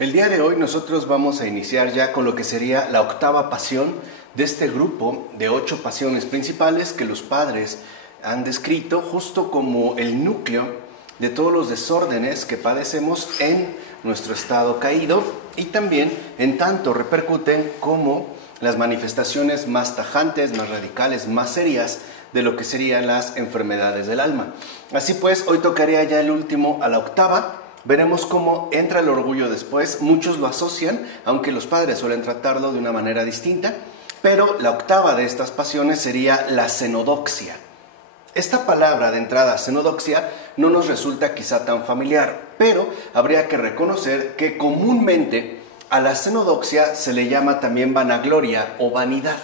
El día de hoy nosotros vamos a iniciar ya con lo que sería la octava pasión de este grupo de 8 pasiones principales que los padres han descrito justo como el núcleo de todos los desórdenes que padecemos en nuestro estado caído y también en tanto repercuten como las manifestaciones más tajantes, más radicales, más serias de lo que serían las enfermedades del alma. Así pues, hoy tocaría ya el último a la octava. Veremos cómo entra el orgullo después. Muchos lo asocian, aunque los padres suelen tratarlo de una manera distinta, pero la octava de estas pasiones sería la cenodoxia. Esta palabra de entrada, cenodoxia, no nos resulta quizá tan familiar, pero habría que reconocer que comúnmente a la cenodoxia se le llama también vanagloria o vanidad.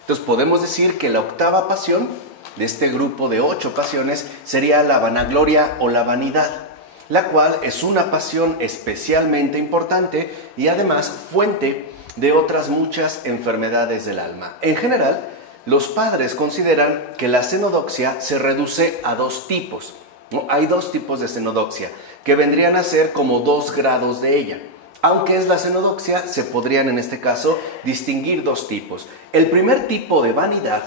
Entonces podemos decir que la octava pasión de este grupo de 8 pasiones sería la vanagloria o la vanidad, la cual es una pasión especialmente importante y además fuente de otras muchas enfermedades del alma. En general, los padres consideran que la cenodoxia se reduce a 2 tipos. ¿No? Hay 2 tipos de cenodoxia, que vendrían a ser como 2 grados de ella. Aunque es la cenodoxia, se podrían en este caso distinguir 2 tipos. El primer tipo de vanidad,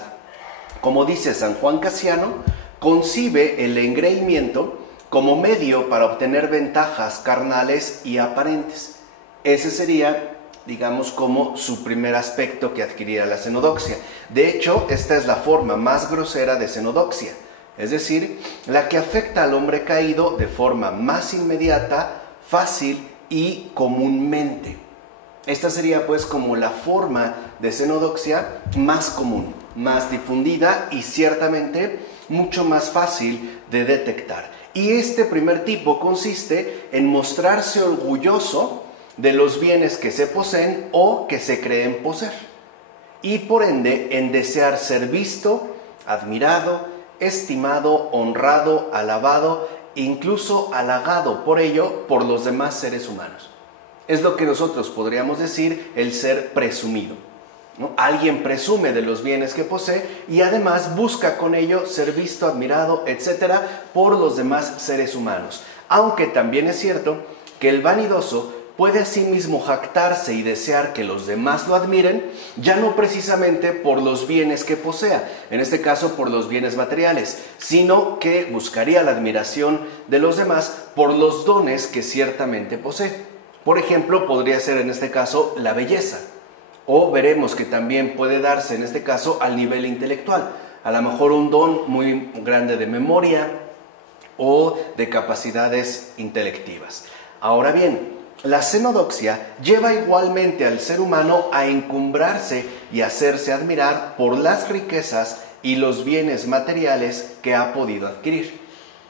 como dice San Juan Casiano, concibe el engreimiento como medio para obtener ventajas carnales y aparentes. Ese sería, digamos, como su primer aspecto que adquiriera la cenodoxia. De hecho, esta es la forma más grosera de cenodoxia, es decir, la que afecta al hombre caído de forma más inmediata, fácil y comúnmente. Esta sería pues como la forma de cenodoxia más común, más difundida y ciertamente mucho más fácil de detectar. Y este primer tipo consiste en mostrarse orgulloso de los bienes que se poseen o que se creen poseer, y por ende en desear ser visto, admirado, estimado, honrado, alabado, incluso halagado por ello por los demás seres humanos. Es lo que nosotros podríamos decir el ser presumido, ¿no? Alguien presume de los bienes que posee y además busca con ello ser visto, admirado, etcétera, por los demás seres humanos. Aunque también es cierto que el vanidoso puede asimismo jactarse y desear que los demás lo admiren, ya no precisamente por los bienes que posea, en este caso por los bienes materiales, sino que buscaría la admiración de los demás por los dones que ciertamente posee. Por ejemplo, podría ser en este caso la belleza, o veremos que también puede darse en este caso al nivel intelectual, a lo mejor un don muy grande de memoria o de capacidades intelectivas. Ahora bien, la cenodoxia lleva igualmente al ser humano a encumbrarse y hacerse admirar por las riquezas y los bienes materiales que ha podido adquirir.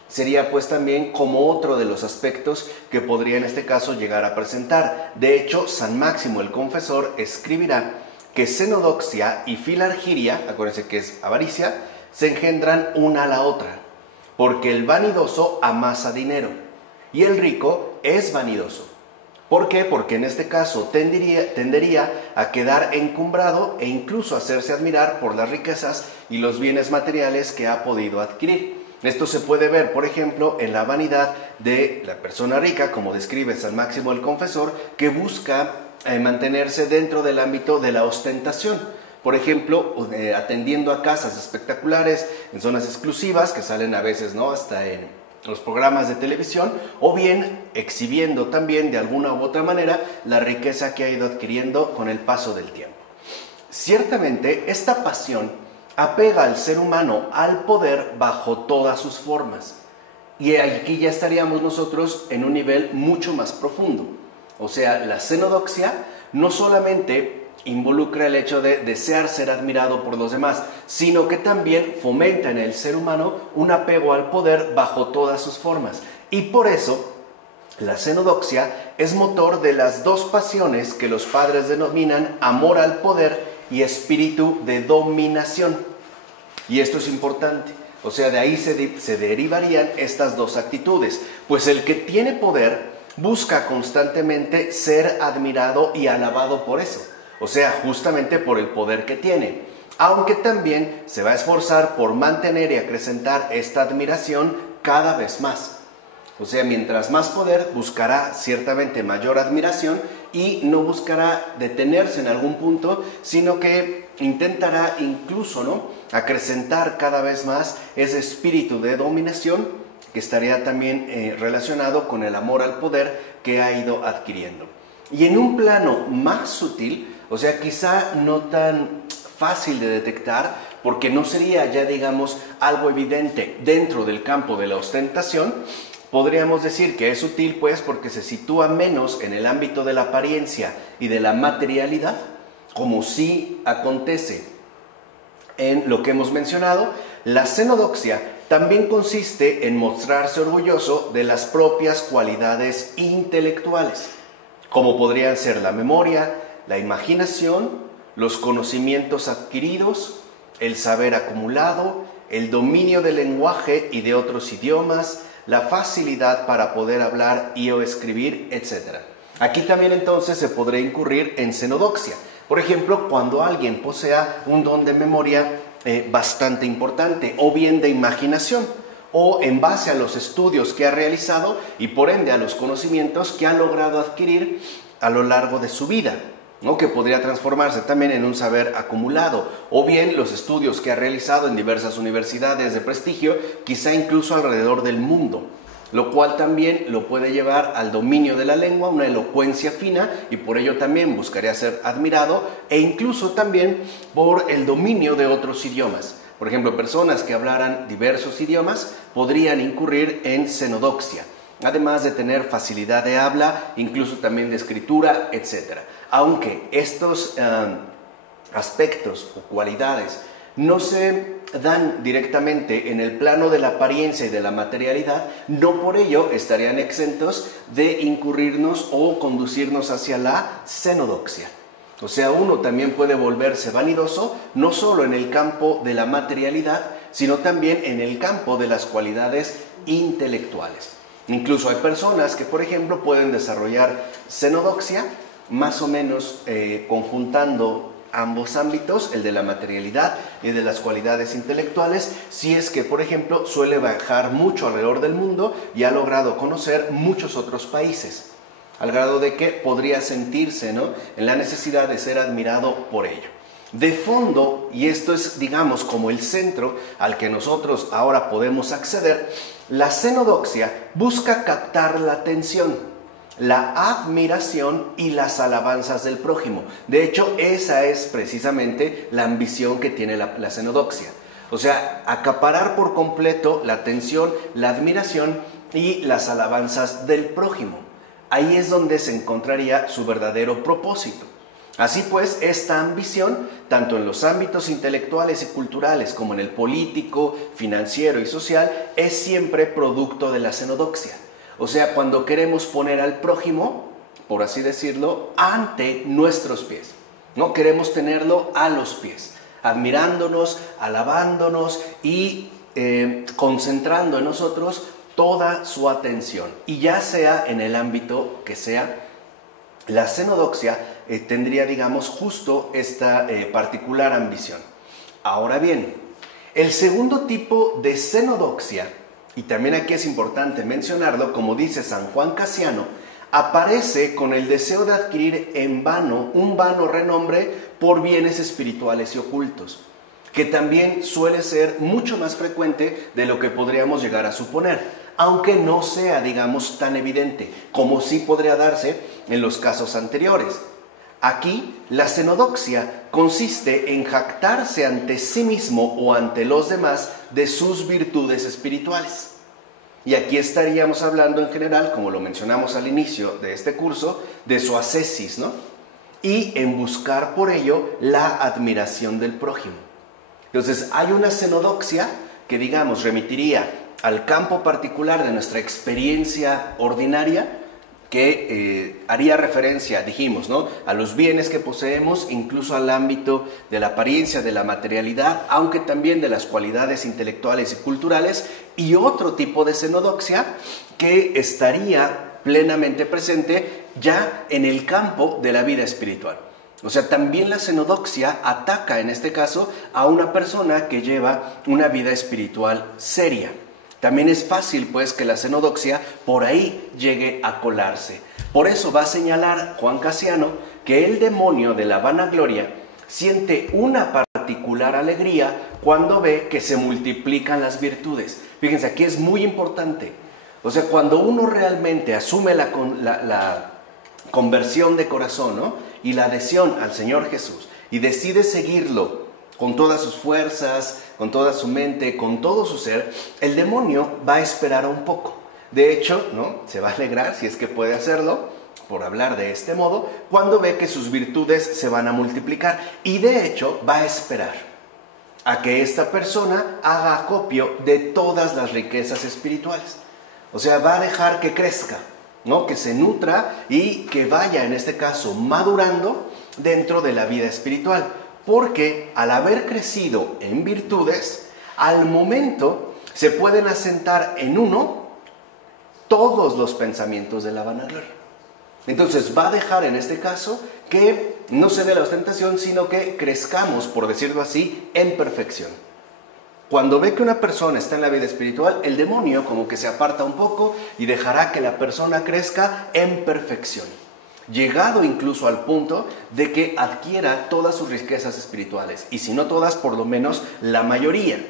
Sería pues también como otro de los aspectos que podría en este caso llegar a presentar. De hecho, San Máximo el Confesor escribirá que cenodoxia y filargiria, acuérdense que es avaricia, se engendran una a la otra, porque el vanidoso amasa dinero y el rico es vanidoso. ¿Por qué? Porque en este caso tendería a quedar encumbrado e incluso hacerse admirar por las riquezas y los bienes materiales que ha podido adquirir. Esto se puede ver, por ejemplo, en la vanidad de la persona rica, como describe San Máximo el Confesor, que busca mantenerse dentro del ámbito de la ostentación. Por ejemplo, atendiendo a casas espectaculares en zonas exclusivas, que salen a veces, ¿no?, hasta en los programas de televisión, o bien exhibiendo también de alguna u otra manera la riqueza que ha ido adquiriendo con el paso del tiempo. Ciertamente, esta pasión apega al ser humano al poder bajo todas sus formas. Y aquí ya estaríamos nosotros en un nivel mucho más profundo. O sea, la cenodoxia no solamente involucra el hecho de desear ser admirado por los demás, sino que también fomenta en el ser humano un apego al poder bajo todas sus formas. Y por eso, la cenodoxia es motor de las 2 pasiones que los padres denominan amor al poder y espíritu de dominación. Y esto es importante, o sea, de ahí se derivarían estas 2 actitudes, pues el que tiene poder busca constantemente ser admirado y alabado por eso, o sea, justamente por el poder que tiene, aunque también se va a esforzar por mantener y acrecentar esta admiración cada vez más. O sea, mientras más poder, buscará ciertamente mayor admiración y no buscará detenerse en algún punto, sino que intentará incluso, ¿no?, acrecentar cada vez más ese espíritu de dominación que estaría también relacionado con el amor al poder que ha ido adquiriendo. Y en un plano más sutil, o sea, quizá no tan fácil de detectar, porque no sería ya, digamos, algo evidente dentro del campo de la ostentación, podríamos decir que es sutil, pues, porque se sitúa menos en el ámbito de la apariencia y de la materialidad, como sí acontece en lo que hemos mencionado. La xenodoxia también consiste en mostrarse orgulloso de las propias cualidades intelectuales, como podrían ser la memoria, la imaginación, los conocimientos adquiridos, el saber acumulado, el dominio del lenguaje y de otros idiomas, la facilidad para poder hablar y o escribir, etc. Aquí también entonces se podría incurrir en xenodoxia. Por ejemplo, cuando alguien posea un don de memoria bastante importante, o bien de imaginación, o en base a los estudios que ha realizado y por ende a los conocimientos que ha logrado adquirir a lo largo de su vida, ¿no?, que podría transformarse también en un saber acumulado, o bien los estudios que ha realizado en diversas universidades de prestigio, quizá incluso alrededor del mundo, lo cual también lo puede llevar al dominio de la lengua, una elocuencia fina, y por ello también buscaría ser admirado, e incluso también por el dominio de otros idiomas. Por ejemplo, personas que hablaran diversos idiomas podrían incurrir en xenodoxia, además de tener facilidad de habla, incluso también de escritura, etc. Aunque estos aspectos o cualidades no se dan directamente en el plano de la apariencia y de la materialidad, no por ello estarían exentos de incurrirnos o conducirnos hacia la xenodoxia. O sea, uno también puede volverse vanidoso, no solo en el campo de la materialidad, sino también en el campo de las cualidades intelectuales. Incluso hay personas que, por ejemplo, pueden desarrollar xenodoxia, más o menos conjuntando ambos ámbitos, el de la materialidad y de las cualidades intelectuales, si es que, por ejemplo, suele viajar mucho alrededor del mundo y ha logrado conocer muchos otros países, al grado de que podría sentirse, ¿no?, en la necesidad de ser admirado por ello. De fondo, y esto es, digamos, como el centro al que nosotros ahora podemos acceder, la xenodoxia busca captar la atención, la admiración y las alabanzas del prójimo. De hecho, esa es precisamente la ambición que tiene la xenodoxia. O sea, acaparar por completo la atención, la admiración y las alabanzas del prójimo. Ahí es donde se encontraría su verdadero propósito. Así pues, esta ambición, tanto en los ámbitos intelectuales y culturales como en el político, financiero y social, es siempre producto de la xenodoxia. O sea, cuando queremos poner al prójimo, por así decirlo, ante nuestros pies, no queremos tenerlo a los pies, admirándonos, alabándonos y concentrando en nosotros toda su atención. Y ya sea en el ámbito que sea, la xenodoxia tendría, digamos, justo esta particular ambición. Ahora bien, el segundo tipo de xenodoxia, y también aquí es importante mencionarlo, como dice San Juan Casiano, aparece con el deseo de adquirir en vano un vano renombre por bienes espirituales y ocultos, que también suele ser mucho más frecuente de lo que podríamos llegar a suponer, aunque no sea, digamos, tan evidente como sí podría darse en los casos anteriores. Aquí, la xenodoxia consiste en jactarse ante sí mismo o ante los demás de sus virtudes espirituales. Y aquí estaríamos hablando en general, como lo mencionamos al inicio de este curso, de su ascesis, ¿no? Y en buscar por ello la admiración del prójimo. Entonces, hay una xenodoxia que, digamos, remitiría al campo particular de nuestra experiencia ordinaria, que haría referencia, dijimos, ¿no?, a los bienes que poseemos, incluso al ámbito de la apariencia, de la materialidad, aunque también de las cualidades intelectuales y culturales, y otro tipo de xenodoxia que estaría plenamente presente ya en el campo de la vida espiritual. O sea, también la xenodoxia ataca en este caso a una persona que lleva una vida espiritual seria. También es fácil pues que la xenodoxia por ahí llegue a colarse. Por eso va a señalar Juan Cassiano que el demonio de la vanagloria siente una particular alegría cuando ve que se multiplican las virtudes. Fíjense, aquí es muy importante. O sea, cuando uno realmente asume la conversión de corazón, ¿no?, y la adhesión al Señor Jesús, y decide seguirlo con todas sus fuerzas, con toda su mente, con todo su ser, el demonio va a esperar un poco. De hecho, ¿no?, se va a alegrar, si es que puede hacerlo, por hablar de este modo, cuando ve que sus virtudes se van a multiplicar. Y de hecho va a esperar a que esta persona haga acopio de todas las riquezas espirituales. O sea, va a dejar que crezca, ¿no?, que se nutra y que vaya, en este caso, madurando dentro de la vida espiritual. Porque al haber crecido en virtudes, al momento se pueden asentar en uno todos los pensamientos de la vanagloria. Entonces va a dejar en este caso que no se dé la ostentación, sino que crezcamos, por decirlo así, en perfección. Cuando ve que una persona está en la vida espiritual, el demonio como que se aparta un poco y dejará que la persona crezca en perfección, llegado incluso al punto de que adquiera todas sus riquezas espirituales, y si no todas, por lo menos la mayoría.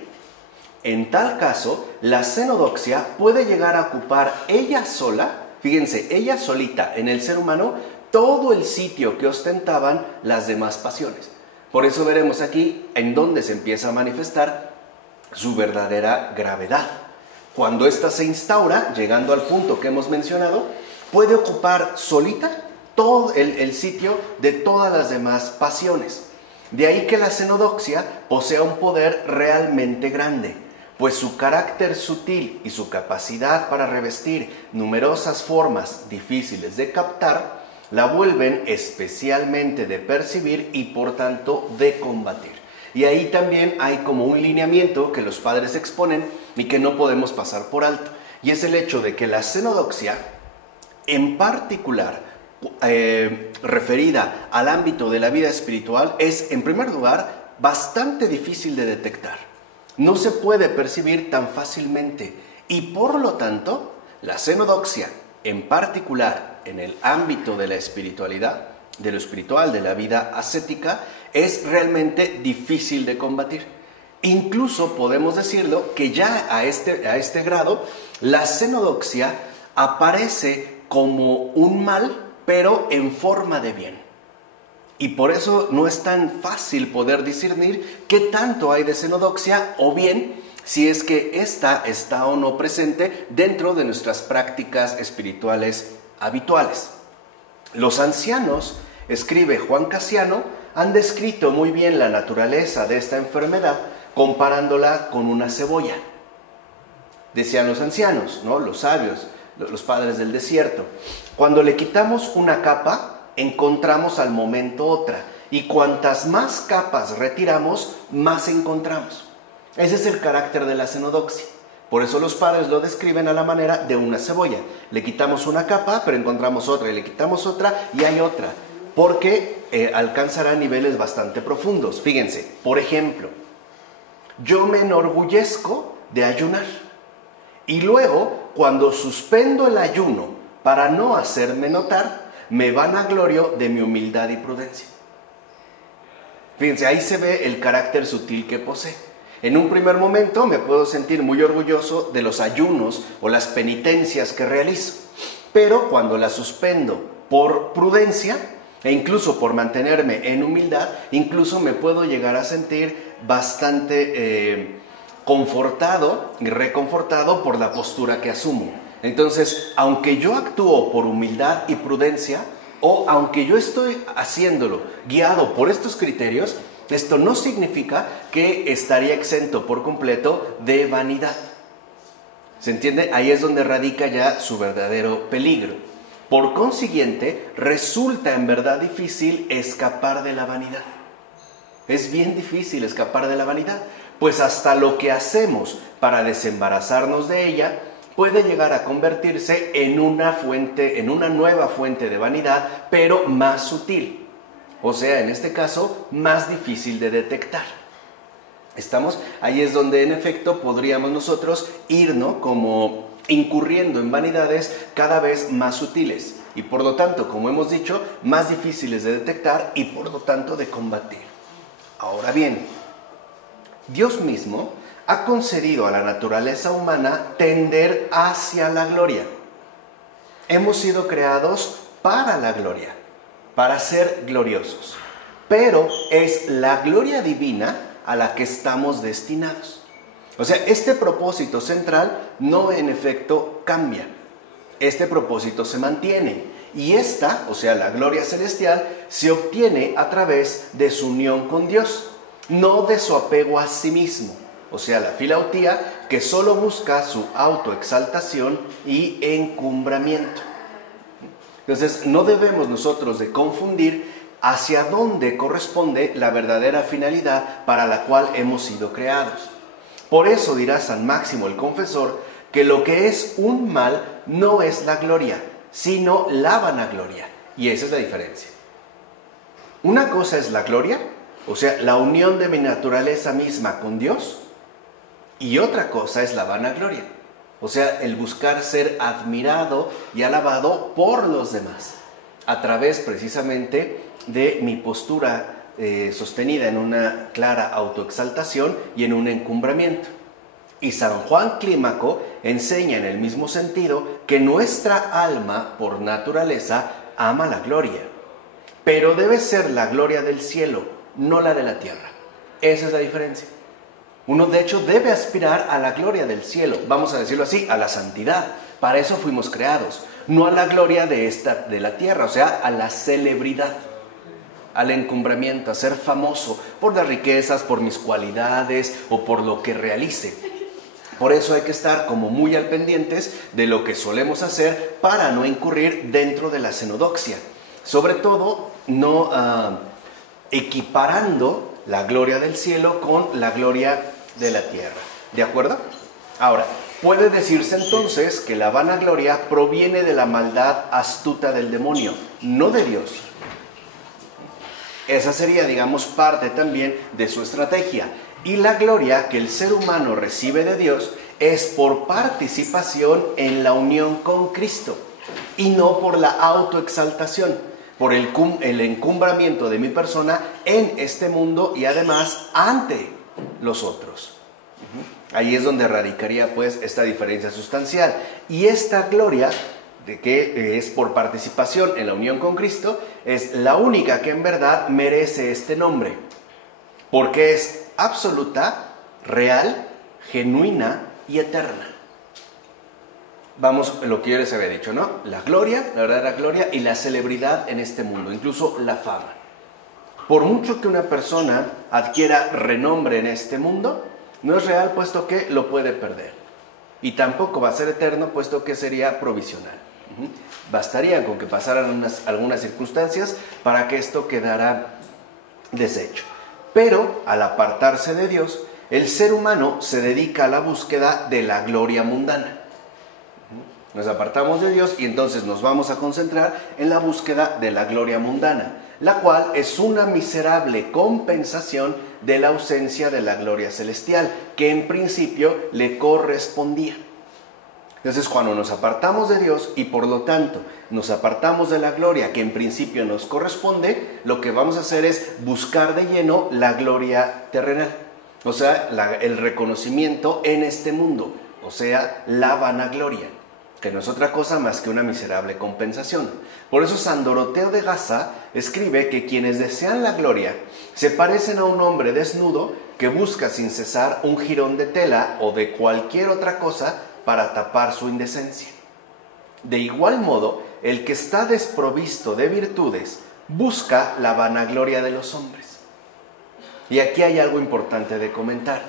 En tal caso, la xenodoxia puede llegar a ocupar ella sola, fíjense, ella solita en el ser humano, todo el sitio que ostentaban las demás pasiones. Por eso veremos aquí en dónde se empieza a manifestar su verdadera gravedad. Cuando ésta se instaura, llegando al punto que hemos mencionado, puede ocupar solita todo el sitio de todas las demás pasiones. De ahí que la xenodoxia posea un poder realmente grande, pues su carácter sutil y su capacidad para revestir numerosas formas difíciles de captar la vuelven especialmente de percibir y por tanto de combatir. Y ahí también hay como un lineamiento que los padres exponen y que no podemos pasar por alto, y es el hecho de que la xenodoxia, en particular referida al ámbito de la vida espiritual, es en primer lugar bastante difícil de detectar. No se puede percibir tan fácilmente, y por lo tanto la xenodoxia, en particular en el ámbito de la espiritualidad, de lo espiritual, de la vida ascética, es realmente difícil de combatir. Incluso podemos decirlo que ya a este grado la xenodoxia aparece como un mal, pero en forma de bien. Y por eso no es tan fácil poder discernir qué tanto hay de xenodoxia, o bien si es que ésta está o no presente dentro de nuestras prácticas espirituales habituales. Los ancianos, escribe Juan Cassiano, han descrito muy bien la naturaleza de esta enfermedad comparándola con una cebolla. Decían los ancianos, ¿no?, los sabios, los padres del desierto: cuando le quitamos una capa, encontramos al momento otra, y cuantas más capas retiramos, más encontramos. Ese es el carácter de la xenodoxia. Por eso los padres lo describen a la manera de una cebolla. Le quitamos una capa, pero encontramos otra, y le quitamos otra, y hay otra, porque alcanzará niveles bastante profundos. Fíjense, por ejemplo, yo me enorgullezco de ayunar, y luego, cuando suspendo el ayuno para no hacerme notar, me vanaglorio de mi humildad y prudencia. Fíjense, ahí se ve el carácter sutil que posee. En un primer momento me puedo sentir muy orgulloso de los ayunos o las penitencias que realizo, pero cuando las suspendo por prudencia e incluso por mantenerme en humildad, incluso me puedo llegar a sentir bastante confortado y reconfortado por la postura que asumo. Entonces, aunque yo actúo por humildad y prudencia, o aunque yo estoy haciéndolo guiado por estos criterios, esto no significa que estaría exento por completo de vanidad. ¿Se entiende? Ahí es donde radica ya su verdadero peligro. Por consiguiente, resulta en verdad difícil escapar de la vanidad. Es bien difícil escapar de la vanidad, pues hasta lo que hacemos para desembarazarnos de ella puede llegar a convertirse en una nueva fuente de vanidad, pero más sutil. O sea, en este caso, más difícil de detectar. ¿Estamos? Ahí es donde en efecto podríamos nosotros ir, ¿no?, como incurriendo en vanidades cada vez más sutiles y por lo tanto, como hemos dicho, más difíciles de detectar y por lo tanto de combatir. Ahora bien, Dios mismo ha concedido a la naturaleza humana tender hacia la gloria. Hemos sido creados para la gloria, para ser gloriosos, pero es la gloria divina a la que estamos destinados. O sea, este propósito central no en efecto cambia. Este propósito se mantiene y esta, o sea, la gloria celestial, se obtiene a través de su unión con Dios, no de su apego a sí mismo, o sea, la filautía, que solo busca su autoexaltación y encumbramiento. Entonces, no debemos nosotros de confundir hacia dónde corresponde la verdadera finalidad para la cual hemos sido creados. Por eso dirá San Máximo el Confesor que lo que es un mal no es la gloria, sino la vanagloria. Y esa es la diferencia. Una cosa es la gloria, o sea, la unión de mi naturaleza misma con Dios, y otra cosa es la vanagloria, o sea, el buscar ser admirado y alabado por los demás, a través precisamente de mi postura sostenida en una clara autoexaltación y en un encumbramiento. Y San Juan Clímaco enseña en el mismo sentido que nuestra alma por naturaleza ama la gloria, pero debe ser la gloria del cielo, no la de la tierra. Esa es la diferencia. Uno de hecho debe aspirar a la gloria del cielo, vamos a decirlo así, a la santidad. Para eso fuimos creados, no a la gloria de la tierra, o sea, a la celebridad, al encumbramiento, a ser famoso por las riquezas, por mis cualidades o por lo que realice. Por eso hay que estar como muy al pendientes de lo que solemos hacer para no incurrir dentro de la xenodoxia. Sobre todo, no equiparando la gloria del cielo con la gloria de la tierra. ¿De acuerdo? Ahora, puede decirse entonces que la vanagloria proviene de la maldad astuta del demonio, no de Dios. Esa sería, digamos, parte también de su estrategia. Y la gloria que el ser humano recibe de Dios es por participación en la unión con Cristo y no por la autoexaltación, por el encumbramiento de mi persona en este mundo y además ante los otros. Ahí es donde radicaría pues esta diferencia sustancial. Y esta gloria, de que es por participación en la unión con Cristo, es la única que en verdad merece este nombre, porque es absoluta, real, genuina y eterna. Vamos, lo que yo les había dicho, ¿no? La gloria, la verdadera gloria y la celebridad en este mundo, incluso la fama. Por mucho que una persona adquiera renombre en este mundo, no es real puesto que lo puede perder. Y tampoco va a ser eterno puesto que sería provisional. Bastaría con que pasaran algunas circunstancias para que esto quedara deshecho. Pero al apartarse de Dios, el ser humano se dedica a la búsqueda de la gloria mundana. Nos apartamos de Dios y entonces nos vamos a concentrar en la búsqueda de la gloria mundana, la cual es una miserable compensación de la ausencia de la gloria celestial, que en principio le correspondía. Entonces, cuando nos apartamos de Dios y por lo tanto nos apartamos de la gloria que en principio nos corresponde, lo que vamos a hacer es buscar de lleno la gloria terrenal, o sea, el reconocimiento en este mundo, o sea, la vanagloria, que no es otra cosa más que una miserable compensación. Por eso San Doroteo de Gaza escribe que quienes desean la gloria se parecen a un hombre desnudo que busca sin cesar un jirón de tela o de cualquier otra cosa para tapar su indecencia. De igual modo, el que está desprovisto de virtudes busca la vanagloria de los hombres. Y aquí hay algo importante de comentar.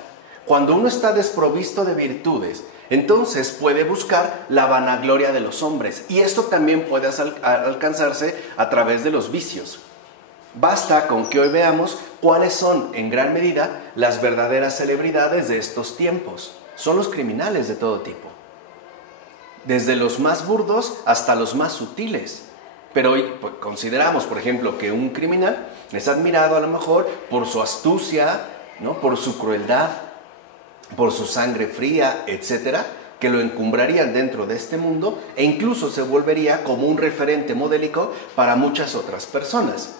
Cuando uno está desprovisto de virtudes, entonces puede buscar la vanagloria de los hombres. Y esto también puede alcanzarse a través de los vicios. Basta con que hoy veamos cuáles son, en gran medida, las verdaderas celebridades de estos tiempos. Son los criminales de todo tipo, desde los más burdos hasta los más sutiles. Pero hoy pues, consideramos, por ejemplo, que un criminal es admirado a lo mejor por su astucia, ¿no? Por su crueldad, por su sangre fría, etcétera, que lo encumbrarían dentro de este mundo e incluso se volvería como un referente modélico para muchas otras personas.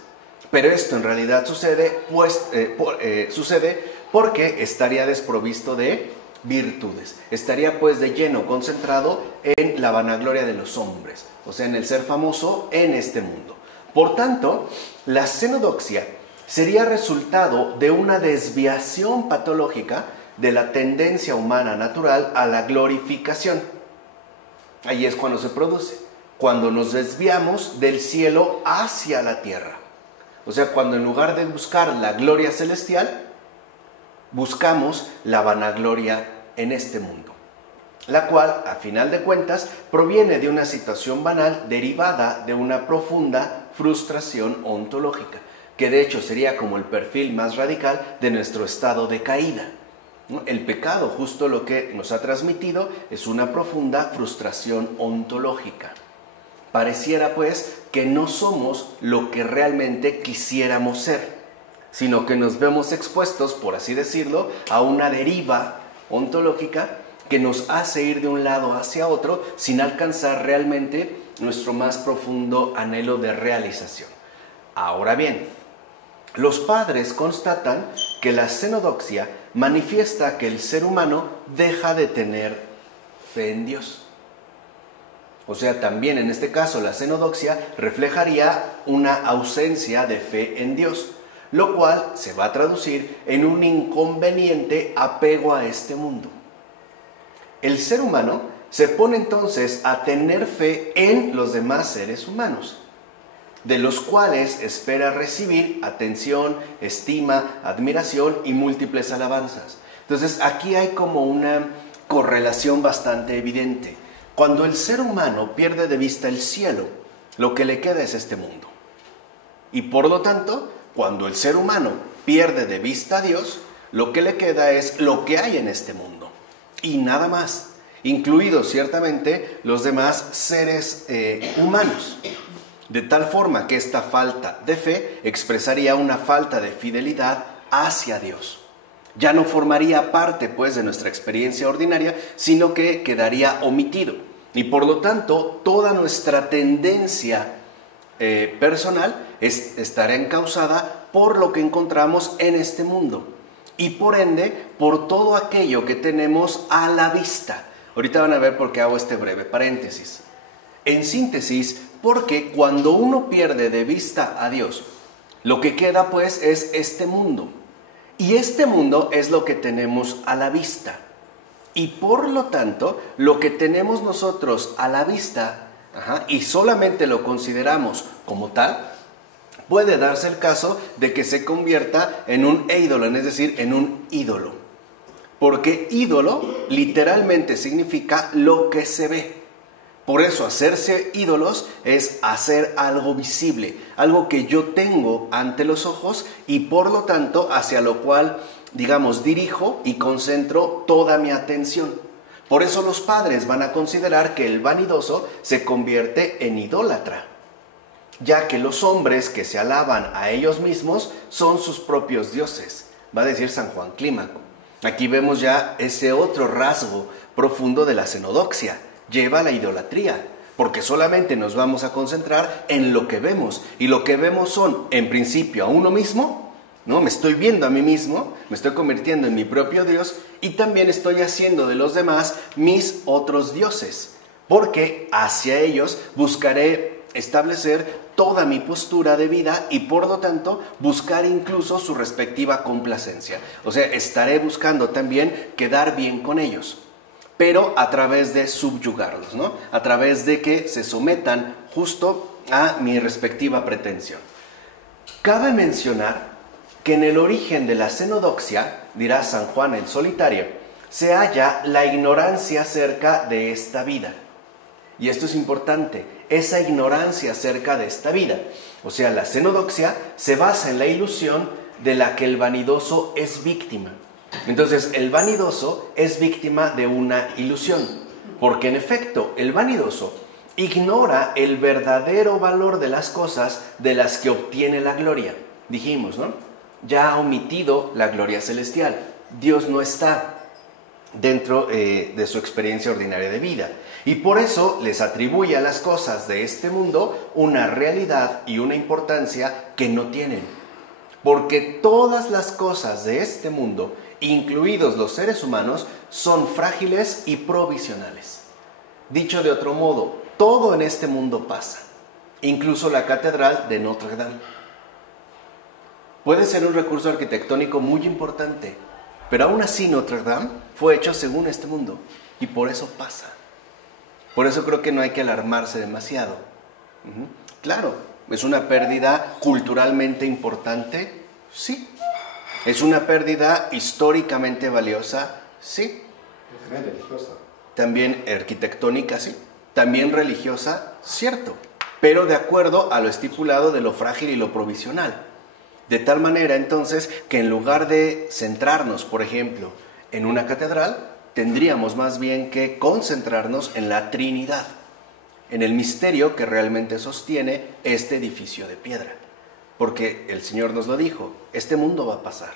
Pero esto en realidad sucede porque estaría desprovisto de virtudes. Estaría pues de lleno concentrado en la vanagloria de los hombres, o sea, en el ser famoso en este mundo. Por tanto, la xenodoxia sería resultado de una desviación patológica de la tendencia humana natural a la glorificación. Ahí es cuando se produce, cuando nos desviamos del cielo hacia la tierra. O sea, cuando en lugar de buscar la gloria celestial, buscamos la vanagloria en este mundo, la cual, a final de cuentas, proviene de una situación banal derivada de una profunda frustración ontológica, que de hecho sería como el perfil más radical de nuestro estado de caída. El pecado, justo lo que nos ha transmitido, es una profunda frustración ontológica. Pareciera pues que no somos lo que realmente quisiéramos ser, sino que nos vemos expuestos, por así decirlo, a una deriva ontológica que nos hace ir de un lado hacia otro sin alcanzar realmente nuestro más profundo anhelo de realización. Ahora bien, los padres constatan que la xenodoxia manifiesta que el ser humano deja de tener fe en Dios. O sea, también en este caso la xenodoxia reflejaría una ausencia de fe en Dios, lo cual se va a traducir en un inconveniente apego a este mundo. El ser humano se pone entonces a tener fe en los demás seres humanos, de los cuales espera recibir atención, estima, admiración y múltiples alabanzas. Entonces aquí hay como una correlación bastante evidente. Cuando el ser humano pierde de vista el cielo, lo que le queda es este mundo. Y por lo tanto, cuando el ser humano pierde de vista a Dios, lo que le queda es lo que hay en este mundo. Y nada más, incluidos ciertamente los demás seres humanos. De tal forma que esta falta de fe expresaría una falta de fidelidad hacia Dios. Ya no formaría parte pues de nuestra experiencia ordinaria, sino que quedaría omitido. Y por lo tanto, toda nuestra tendencia personal estará encauzada por lo que encontramos en este mundo. Y por ende, por todo aquello que tenemos a la vista. Ahorita van a ver por qué hago este breve paréntesis. En síntesis, porque cuando uno pierde de vista a Dios, lo que queda pues es este mundo. Y este mundo es lo que tenemos a la vista. Y por lo tanto, lo que tenemos nosotros a la vista, y solamente lo consideramos como tal, puede darse el caso de que se convierta en un eidolon, es decir, en un ídolo. Porque ídolo literalmente significa lo que se ve. Por eso hacerse ídolos es hacer algo visible, algo que yo tengo ante los ojos y por lo tanto hacia lo cual, digamos, dirijo y concentro toda mi atención. Por eso los padres van a considerar que el vanidoso se convierte en idólatra, ya que los hombres que se alaban a ellos mismos son sus propios dioses, va a decir San Juan Clímaco. Aquí vemos ya ese otro rasgo profundo de la xenodoxia. Lleva a la idolatría, porque solamente nos vamos a concentrar en lo que vemos, y lo que vemos son, en principio, a uno mismo, ¿no? Me estoy viendo a mí mismo, me estoy convirtiendo en mi propio Dios, y también estoy haciendo de los demás mis otros dioses, porque hacia ellos buscaré establecer toda mi postura de vida y por lo tanto buscar incluso su respectiva complacencia. O sea, estaré buscando también quedar bien con ellos, pero a través de subyugarlos, ¿no? A través de que se sometan justo a mi respectiva pretensión. Cabe mencionar que en el origen de la xenodoxia, dirá San Juan el Solitario, se halla la ignorancia acerca de esta vida. Y esto es importante, esa ignorancia acerca de esta vida. O sea, la xenodoxia se basa en la ilusión de la que el vanidoso es víctima. Entonces, el vanidoso es víctima de una ilusión, porque en efecto, el vanidoso ignora el verdadero valor de las cosas de las que obtiene la gloria. Dijimos, ¿no? ya ha omitido la gloria celestial. Dios no está dentro de su experiencia ordinaria de vida. Y por eso les atribuye a las cosas de este mundo una realidad y una importancia que no tienen. Porque todas las cosas de este mundo, incluidos los seres humanos, son frágiles y provisionales. Dicho de otro modo, todo en este mundo pasa, incluso la catedral de Notre Dame. Puede ser un recurso arquitectónico muy importante, pero aún así Notre Dame fue hecho según este mundo y por eso pasa. Por eso creo que no hay que alarmarse demasiado. Claro, ¿es una pérdida culturalmente importante? Sí. ¿Es una pérdida históricamente valiosa? Sí. También religiosa. También arquitectónica, sí. También religiosa, cierto. Pero de acuerdo a lo estipulado de lo frágil y lo provisional. De tal manera, entonces, que en lugar de centrarnos, por ejemplo, en una catedral, tendríamos más bien que concentrarnos en la Trinidad, en el misterio que realmente sostiene este edificio de piedra. Porque el Señor nos lo dijo, este mundo va a pasar,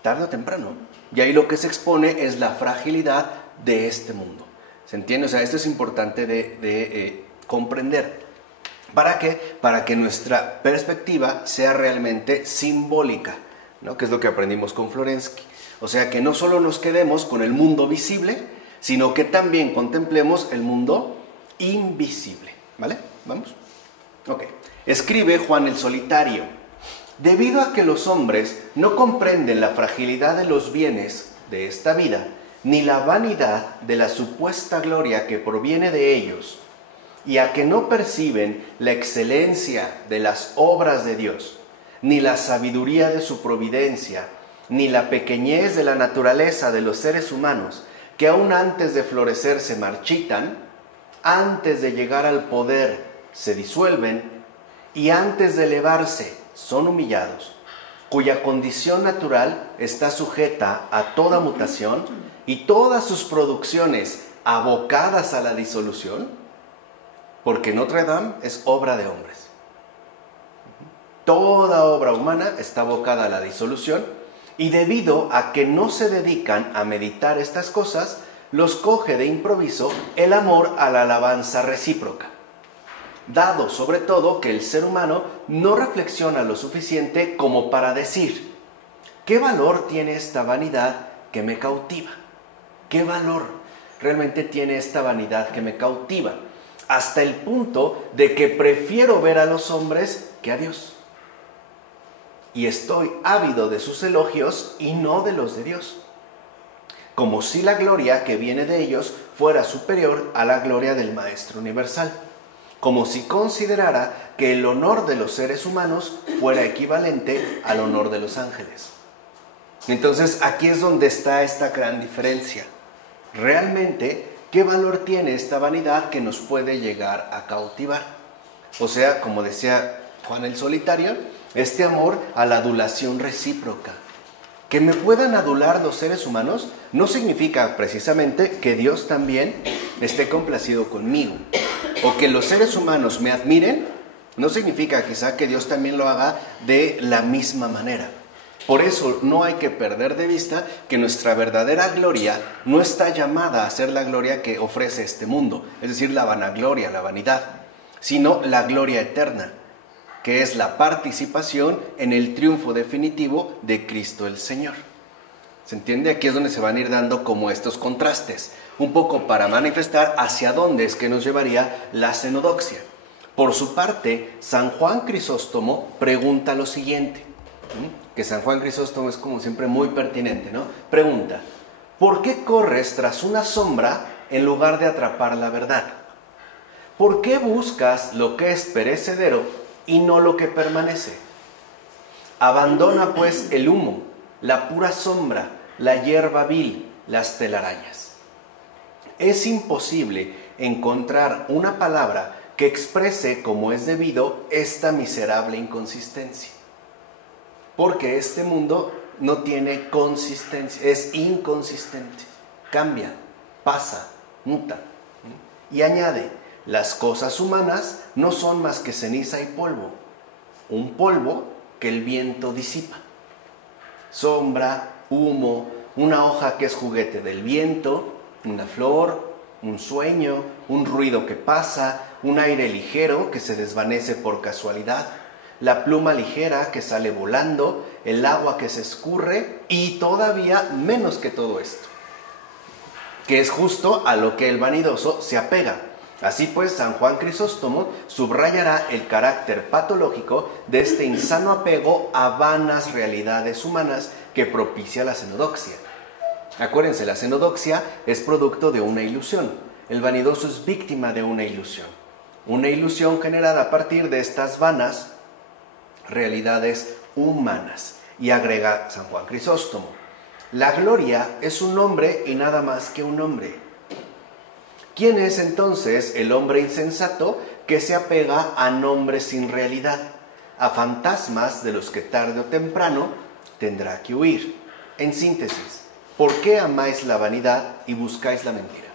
tarde o temprano. Y ahí lo que se expone es la fragilidad de este mundo. ¿Se entiende? O sea, esto es importante de comprender. ¿Para qué? Para que nuestra perspectiva sea realmente simbólica, ¿no? Que es lo que aprendimos con Florensky. O sea, que no solo nos quedemos con el mundo visible, sino que también contemplemos el mundo invisible. ¿Vale? ¿Vamos? Ok. Escribe Juan el Solitario. Debido a que los hombres no comprenden la fragilidad de los bienes de esta vida, ni la vanidad de la supuesta gloria que proviene de ellos, y a que no perciben la excelencia de las obras de Dios, ni la sabiduría de su providencia, ni la pequeñez de la naturaleza de los seres humanos, que aún antes de florecer se marchitan, antes de llegar al poder se disuelven, y antes de elevarse son humillados, cuya condición natural está sujeta a toda mutación, y todas sus producciones abocadas a la disolución, porque Notre Dame es obra de hombres. Toda obra humana está abocada a la disolución, y debido a que no se dedican a meditar estas cosas, los coge de improviso el amor a la alabanza recíproca, dado sobre todo que el ser humano no reflexiona lo suficiente como para decir: ¿qué valor tiene esta vanidad que me cautiva? ¿Qué valor realmente tiene esta vanidad que me cautiva? Hasta el punto de que prefiero ver a los hombres que a Dios. Y estoy ávido de sus elogios y no de los de Dios. Como si la gloria que viene de ellos fuera superior a la gloria del Maestro Universal. Como si considerara que el honor de los seres humanos fuera equivalente al honor de los ángeles. Entonces aquí es donde está esta gran diferencia. Realmente, ¿qué valor tiene esta vanidad que nos puede llegar a cautivar? O sea, como decía Juan el Solitario, este amor a la adulación recíproca. Que me puedan adular los seres humanos no significa precisamente que Dios también esté complacido conmigo. O que los seres humanos me admiren no significa quizá que Dios también lo haga de la misma manera. Por eso no hay que perder de vista que nuestra verdadera gloria no está llamada a ser la gloria que ofrece este mundo, es decir, la vanagloria, la vanidad, sino la gloria eterna, que es la participación en el triunfo definitivo de Cristo el Señor. ¿Se entiende? Aquí es donde se van a ir dando como estos contrastes, un poco para manifestar hacia dónde es que nos llevaría la cenodoxia. Por su parte, San Juan Crisóstomo pregunta lo siguiente, que San Juan Crisóstomo es como siempre muy pertinente, ¿no? Pregunta: ¿por qué corres tras una sombra en lugar de atrapar la verdad? ¿Por qué buscas lo que es perecedero y no lo que permanece? Abandona pues el humo, la pura sombra, la hierba vil, las telarañas. Es imposible encontrar una palabra que exprese como es debido esta miserable inconsistencia. Porque este mundo no tiene consistencia, es inconsistente, cambia, pasa, muta. Y añade: las cosas humanas no son más que ceniza y polvo. Un polvo que el viento disipa. Sombra, humo, una hoja que es juguete del viento, una flor, un sueño, un ruido que pasa, un aire ligero que se desvanece por casualidad, la pluma ligera que sale volando, el agua que se escurre y todavía menos que todo esto, que es justo a lo que el vanidoso se apega. Así pues, San Juan Crisóstomo subrayará el carácter patológico de este insano apego a vanas realidades humanas que propicia la cenodoxia. Acuérdense, la cenodoxia es producto de una ilusión. El vanidoso es víctima de una ilusión generada a partir de estas vanas realidades humanas. Y agrega San Juan Crisóstomo: la gloria es un hombre y nada más que un hombre. ¿Quién es entonces el hombre insensato que se apega a nombres sin realidad, a fantasmas de los que tarde o temprano tendrá que huir? En síntesis, ¿por qué amáis la vanidad y buscáis la mentira?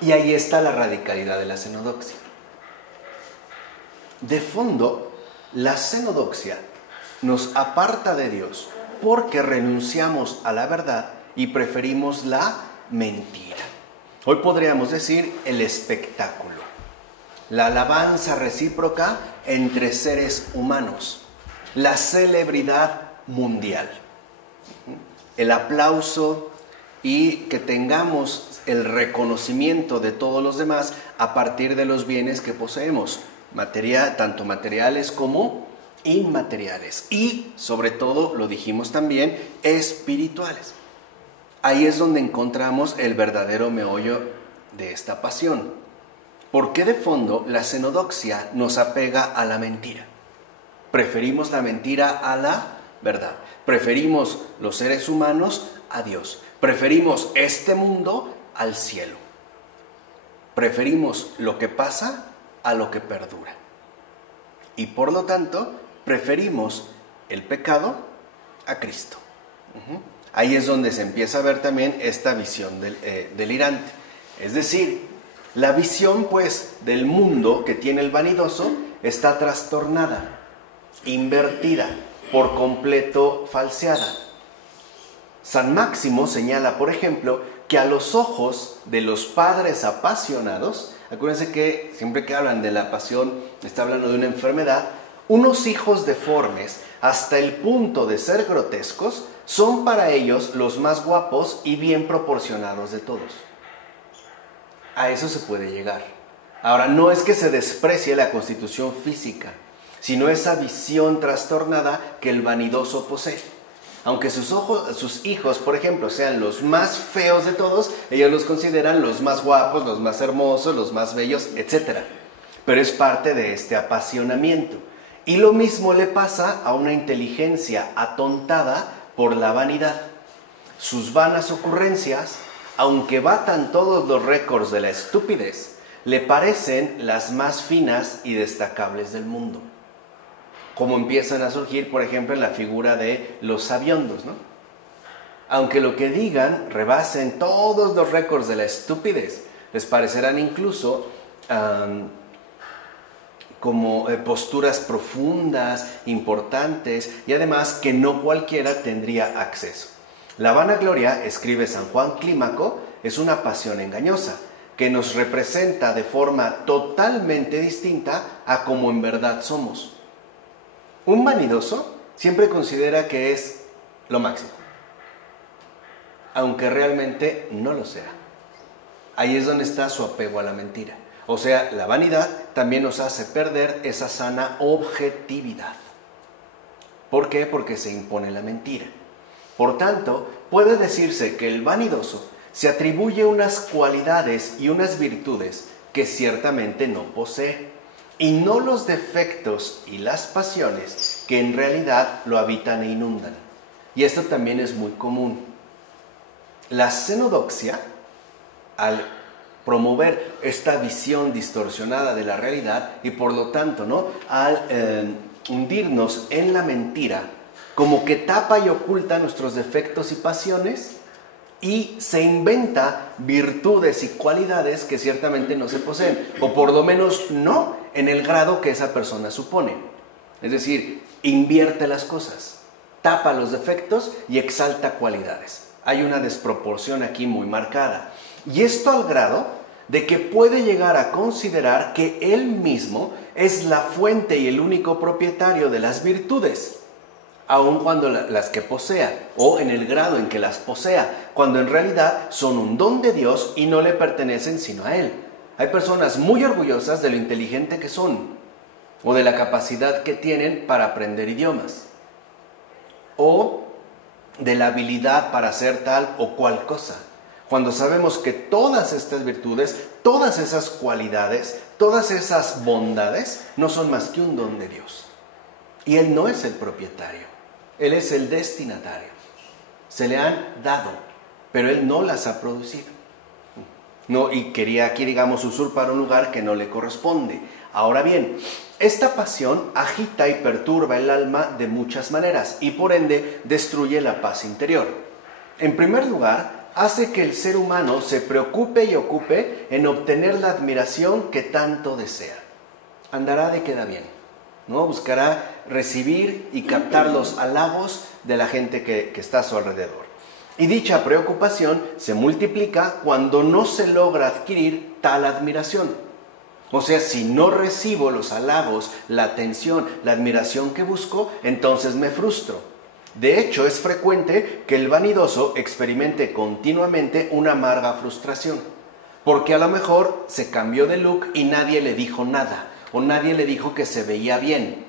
Y ahí está la radicalidad de la cenodoxia. De fondo, la cenodoxia nos aparta de Dios porque renunciamos a la verdad y preferimos la mentira. Hoy podríamos decir el espectáculo, la alabanza recíproca entre seres humanos, la celebridad mundial, el aplauso y que tengamos el reconocimiento de todos los demás a partir de los bienes que poseemos, tanto materiales como inmateriales y, sobre todo, lo dijimos también, espirituales. Ahí es donde encontramos el verdadero meollo de esta pasión. ¿Por qué de fondo la cenodoxia nos apega a la mentira? Preferimos la mentira a la verdad. Preferimos los seres humanos a Dios. Preferimos este mundo al cielo. Preferimos lo que pasa a lo que perdura. Y por lo tanto, preferimos el pecado a Cristo. Ahí es donde se empieza a ver también esta visión delirante. Es decir, la visión pues del mundo que tiene el vanidoso está trastornada, invertida, por completo falseada. San Máximo señala, por ejemplo, que a los ojos de los padres apasionados, acuérdense que siempre que hablan de la pasión, está hablando de una enfermedad, unos hijos deformes, hasta el punto de ser grotescos, son para ellos los más guapos y bien proporcionados de todos. A eso se puede llegar. Ahora, no es que se desprecie la constitución física, sino esa visión trastornada que el vanidoso posee. Aunque sus hijos, por ejemplo, sean los más feos de todos, ellos los consideran los más guapos, los más hermosos, los más bellos, etc. Pero es parte de este apasionamiento. Y lo mismo le pasa a una inteligencia atontada por la vanidad. Sus vanas ocurrencias, aunque batan todos los récords de la estupidez, le parecen las más finas y destacables del mundo. Como empiezan a surgir, por ejemplo, en la figura de los sabiondos, ¿no? Aunque lo que digan rebasen todos los récords de la estupidez, les parecerán incluso como posturas profundas, importantes y además que no cualquiera tendría acceso. La vanagloria, escribe San Juan Clímaco, es una pasión engañosa que nos representa de forma totalmente distinta a como en verdad somos. Un vanidoso siempre considera que es lo máximo, aunque realmente no lo sea. Ahí es donde está su apego a la mentira. O sea, la vanidad también nos hace perder esa sana objetividad. ¿Por qué? Porque se impone la mentira. Por tanto, puede decirse que el vanidoso se atribuye unas cualidades y unas virtudes que ciertamente no posee, y no los defectos y las pasiones que en realidad lo habitan e inundan. Y esto también es muy común. La cenodoxia, al promover esta visión distorsionada de la realidad y por lo tanto, ¿no?, al hundirnos en la mentira, como que tapa y oculta nuestros defectos y pasiones y se inventa virtudes y cualidades que ciertamente no se poseen, o por lo menos no en el grado que esa persona supone. Es decir, invierte las cosas, tapa los defectos y exalta cualidades. Hay una desproporción aquí muy marcada. Y esto al grado de que puede llegar a considerar que él mismo es la fuente y el único propietario de las virtudes, aun cuando las que posea, o en el grado en que las posea, cuando en realidad son un don de Dios y no le pertenecen sino a Él. Hay personas muy orgullosas de lo inteligente que son, o de la capacidad que tienen para aprender idiomas, o de la habilidad para hacer tal o cual cosa, cuando sabemos que todas estas virtudes, todas esas cualidades, todas esas bondades no son más que un don de Dios. Y Él no es el propietario, Él es el destinatario. Se le han dado, pero Él no las ha producido. No, y quería aquí, digamos, usurpar un lugar que no le corresponde. Ahora bien, esta pasión agita y perturba el alma de muchas maneras y por ende destruye la paz interior. En primer lugar, hace que el ser humano se preocupe y ocupe en obtener la admiración que tanto desea. Andará de queda bien, ¿no? Buscará recibir y captar los halagos de la gente que está a su alrededor. Y dicha preocupación se multiplica cuando no se logra adquirir tal admiración. O sea, si no recibo los halagos, la atención, la admiración que busco, entonces me frustro. De hecho, es frecuente que el vanidoso experimente continuamente una amarga frustración, porque a lo mejor se cambió de look y nadie le dijo nada, o nadie le dijo que se veía bien,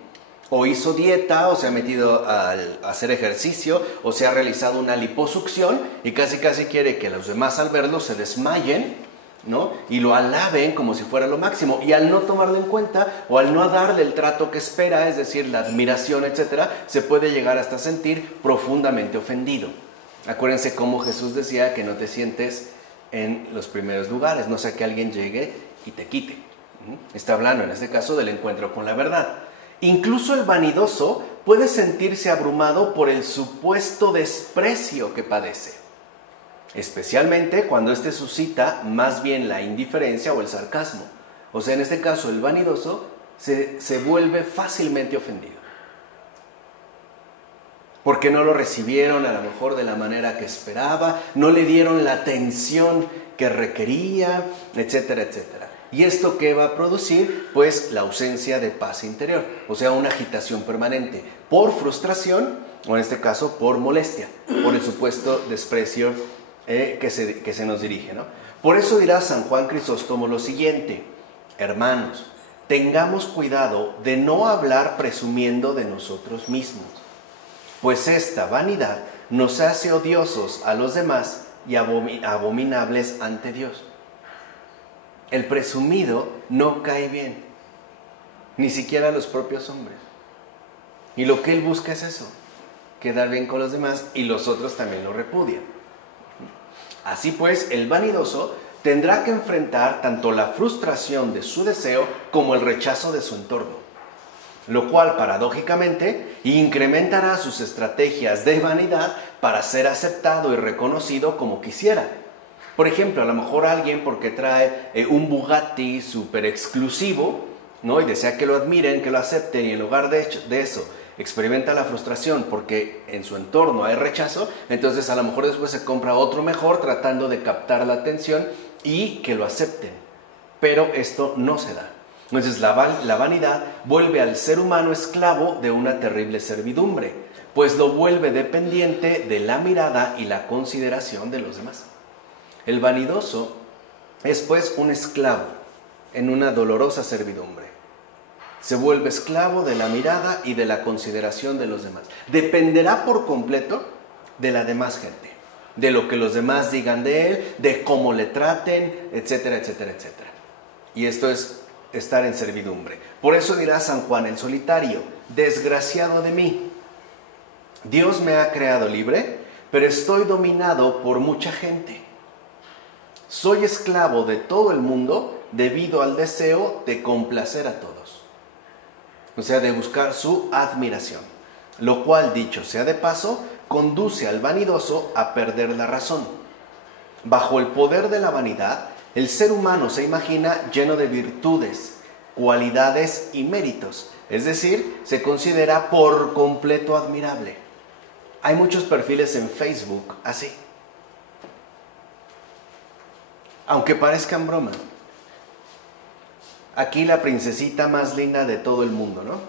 o hizo dieta, o se ha metido a hacer ejercicio, o se ha realizado una liposucción y casi quiere que los demás al verlo se desmayen, ¿no? Y lo alaben como si fuera lo máximo, y al no tomarlo en cuenta o al no darle el trato que espera, es decir, la admiración, etcétera, se puede llegar hasta sentir profundamente ofendido. Acuérdense cómo Jesús decía que no te sientes en los primeros lugares, no sea que alguien llegue y te quite. Está hablando en este caso del encuentro con la verdad. Incluso el vanidoso puede sentirse abrumado por el supuesto desprecio que padece, especialmente cuando éste suscita más bien la indiferencia o el sarcasmo. O sea, en este caso el vanidoso se vuelve fácilmente ofendido, porque no lo recibieron a lo mejor de la manera que esperaba, no le dieron la atención que requería, etcétera, etcétera. ¿Y esto qué va a producir? Pues la ausencia de paz interior, o sea, una agitación permanente, por frustración, o en este caso por molestia, por el supuesto desprecio que se nos dirige, ¿no? Por eso dirá San Juan Crisóstomo lo siguiente: hermanos, tengamos cuidado de no hablar presumiendo de nosotros mismos, pues esta vanidad nos hace odiosos a los demás y abominables ante Dios. El presumido no cae bien, ni siquiera a los propios hombres. Y lo que él busca es eso, quedar bien con los demás, y los otros también lo repudian. Así pues, el vanidoso tendrá que enfrentar tanto la frustración de su deseo como el rechazo de su entorno, lo cual paradójicamente incrementará sus estrategias de vanidad para ser aceptado y reconocido como quisiera. Por ejemplo, a lo mejor alguien porque trae un Bugatti súper exclusivo, ¿no? Y desea que lo admiren, que lo acepten, y en lugar de eso experimenta la frustración porque en su entorno hay rechazo, entonces a lo mejor después se compra otro mejor tratando de captar la atención y que lo acepten. Pero esto no se da. Entonces la vanidad vuelve al ser humano esclavo de una terrible servidumbre, pues lo vuelve dependiente de la mirada y la consideración de los demás. El vanidoso es pues un esclavo en una dolorosa servidumbre. Se vuelve esclavo de la mirada y de la consideración de los demás. Dependerá por completo de la demás gente, de lo que los demás digan de él, de cómo le traten, etcétera, etcétera, etcétera. Y esto es estar en servidumbre. Por eso dirá San Juan el Solitario: desgraciado de mí, Dios me ha creado libre, pero estoy dominado por mucha gente. Soy esclavo de todo el mundo debido al deseo de complacer a todos. O sea, de buscar su admiración. Lo cual, dicho sea de paso, conduce al vanidoso a perder la razón. Bajo el poder de la vanidad, el ser humano se imagina lleno de virtudes, cualidades y méritos. Es decir, se considera por completo admirable. Hay muchos perfiles en Facebook así. Aunque parezcan broma. Aquí la princesita más linda de todo el mundo, ¿no?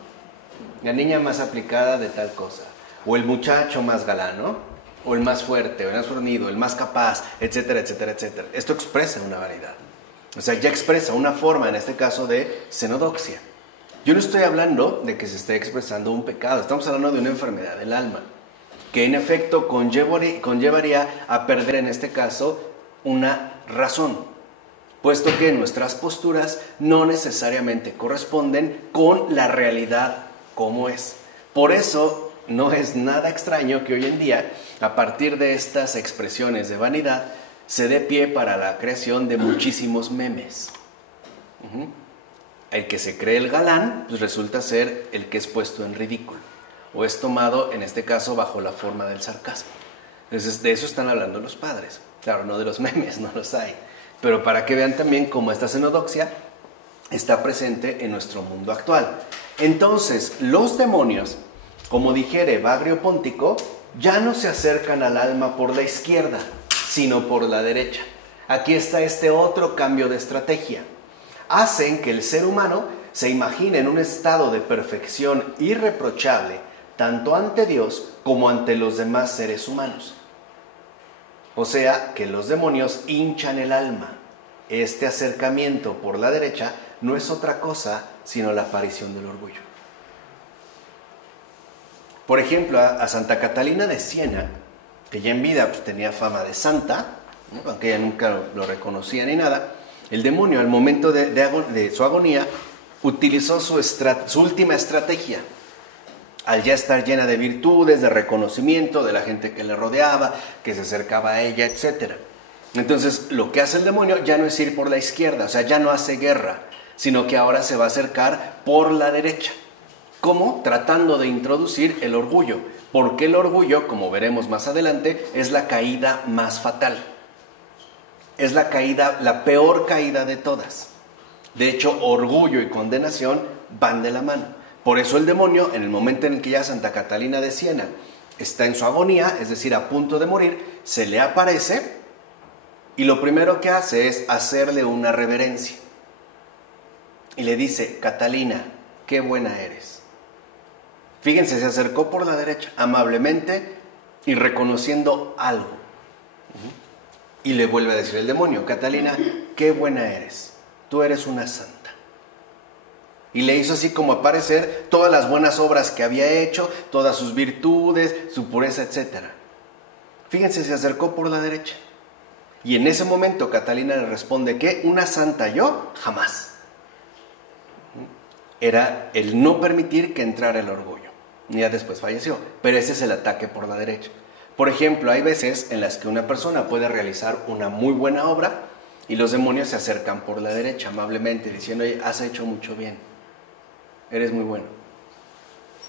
La niña más aplicada de tal cosa. O el muchacho más galán, ¿no? O el más fuerte, o el más fornido, el más capaz, etcétera, etcétera, etcétera. Esto expresa una variedad. O sea, ya expresa una forma, en este caso, de xenodoxia. Yo no estoy hablando de que se esté expresando un pecado. Estamos hablando de una enfermedad del alma. Que en efecto conllevaría a perder, en este caso, una razón. Puesto que nuestras posturas no necesariamente corresponden con la realidad como es. Por eso no es nada extraño que hoy en día, a partir de estas expresiones de vanidad, se dé pie para la creación de muchísimos memes. El que se cree el galán, pues resulta ser el que es puesto en ridículo, o es tomado, en este caso, bajo la forma del sarcasmo. Entonces, de eso están hablando los padres. Claro, no de los memes, no los hay. Pero para que vean también cómo esta xenodoxia está presente en nuestro mundo actual. Entonces, los demonios, como dijere Bagrio Póntico, ya no se acercan al alma por la izquierda, sino por la derecha. Aquí está este otro cambio de estrategia. Hacen que el ser humano se imagine en un estado de perfección irreprochable, tanto ante Dios como ante los demás seres humanos. O sea, que los demonios hinchan el alma. Este acercamiento por la derecha no es otra cosa sino la aparición del orgullo. Por ejemplo, a Santa Catalina de Siena, que ya en vida pues, tenía fama de santa, ¿no? Aunque ella nunca lo reconocía ni nada, el demonio al momento de su agonía utilizó su última estrategia. Al ya estar llena de virtudes, de reconocimiento de la gente que le rodeaba, que se acercaba a ella, etc. Entonces, lo que hace el demonio ya no es ir por la izquierda, o sea, ya no hace guerra, sino que ahora se va a acercar por la derecha. ¿Cómo? Tratando de introducir el orgullo, porque el orgullo, como veremos más adelante, es la caída más fatal. Es la caída, la peor caída de todas. De hecho, orgullo y condenación van de la mano. Por eso el demonio, en el momento en el que ya Santa Catalina de Siena está en su agonía, es decir, a punto de morir, se le aparece y lo primero que hace es hacerle una reverencia. Y le dice: Catalina, qué buena eres. Fíjense, se acercó por la derecha, amablemente y reconociendo algo. Y le vuelve a decir el demonio: Catalina, qué buena eres. Tú eres una santa. Y le hizo así como aparecer todas las buenas obras que había hecho, todas sus virtudes, su pureza, etc. Fíjense, se acercó por la derecha. Y en ese momento Catalina le responde: ¿qué? ¿Una santa yo? Jamás. Era el no permitir que entrara el orgullo. Ya después falleció. Pero ese es el ataque por la derecha. Por ejemplo, hay veces en las que una persona puede realizar una muy buena obra y los demonios se acercan por la derecha amablemente diciendo: oye, has hecho mucho bien. Eres muy bueno.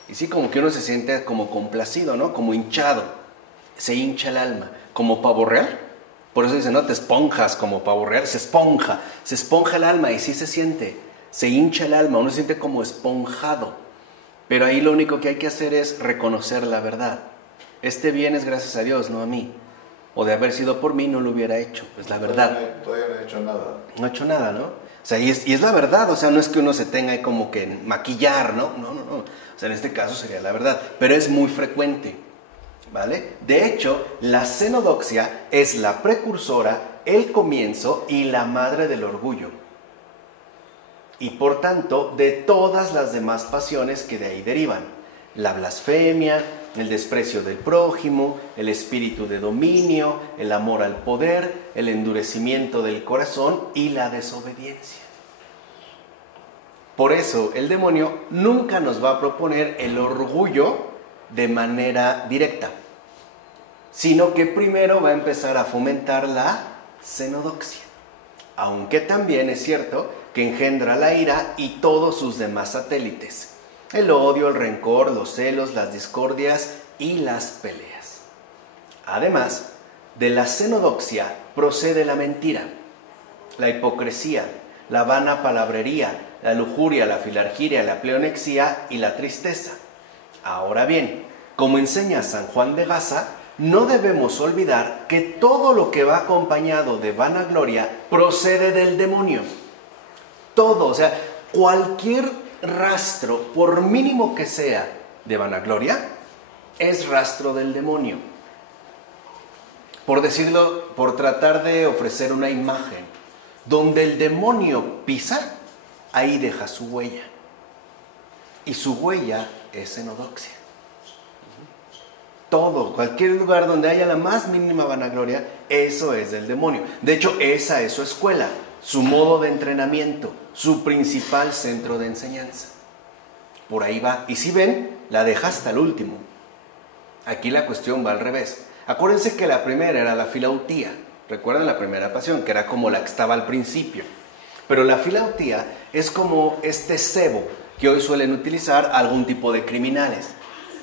Y sí, como que uno se siente como complacido, ¿no? Como hinchado. Se hincha el alma. Como pavo real. Por eso dicen, no te esponjas como pavo real. Se esponja el alma y sí se siente. Se hincha el alma. Uno se siente como esponjado. Pero ahí lo único que hay que hacer es reconocer la verdad. Este bien es gracias a Dios, no a mí. O de haber sido por mí no lo hubiera hecho. Es la verdad. Todavía no he hecho nada. No he hecho nada, ¿no? O sea, y es la verdad, o sea, no es que uno se tenga como que maquillar, ¿no? No. O sea, en este caso sería la verdad, pero es muy frecuente, ¿vale? De hecho, la xenodoxia es la precursora, el comienzo y la madre del orgullo. Y por tanto, de todas las demás pasiones que de ahí derivan. La blasfemia, el desprecio del prójimo, el espíritu de dominio, el amor al poder, el endurecimiento del corazón y la desobediencia. Por eso el demonio nunca nos va a proponer el orgullo de manera directa, sino que primero va a empezar a fomentar la xenodoxia. Aunque también es cierto que engendra la ira y todos sus demás satélites. El odio, el rencor, los celos, las discordias y las peleas. Además, de la xenodoxia procede la mentira, la hipocresía, la vana palabrería, la lujuria, la filarquiria, la pleonexía y la tristeza. Ahora bien, como enseña San Juan de Gaza, no debemos olvidar que todo lo que va acompañado de vanagloria procede del demonio. Todo, o sea, cualquier rastro, por mínimo que sea, de vanagloria, es rastro del demonio. Por decirlo, por tratar de ofrecer una imagen, donde el demonio pisa, ahí deja su huella. Y su huella es cenodoxia. Todo, cualquier lugar donde haya la más mínima vanagloria, eso es del demonio. De hecho, esa es su escuela, su modo de entrenamiento, su principal centro de enseñanza. Por ahí va. Y si ven, la deja hasta el último. Aquí la cuestión va al revés. Acuérdense que la primera era la filautía. ¿Recuerdan la primera pasión? Que era como la que estaba al principio. Pero la filautía es como este cebo que hoy suelen utilizar algún tipo de criminales.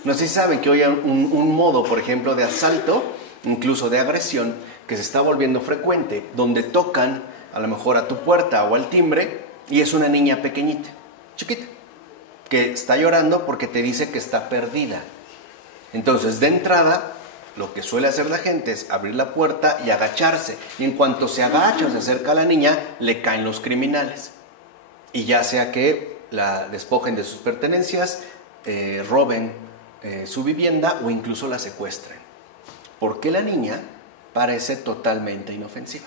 No sé si saben que hoy hay un modo, por ejemplo, de asalto, incluso de agresión, que se está volviendo frecuente, donde tocan a lo mejor a tu puerta o al timbre y es una niña pequeñita, chiquita, que está llorando porque te dice que está perdida. Entonces, de entrada, lo que suele hacer la gente es abrir la puerta y agacharse. Y en cuanto se agacha o se acerca a la niña, le caen los criminales. Y ya sea que la despojen de sus pertenencias, roben su vivienda o incluso la secuestren. Porque la niña parece totalmente inofensiva.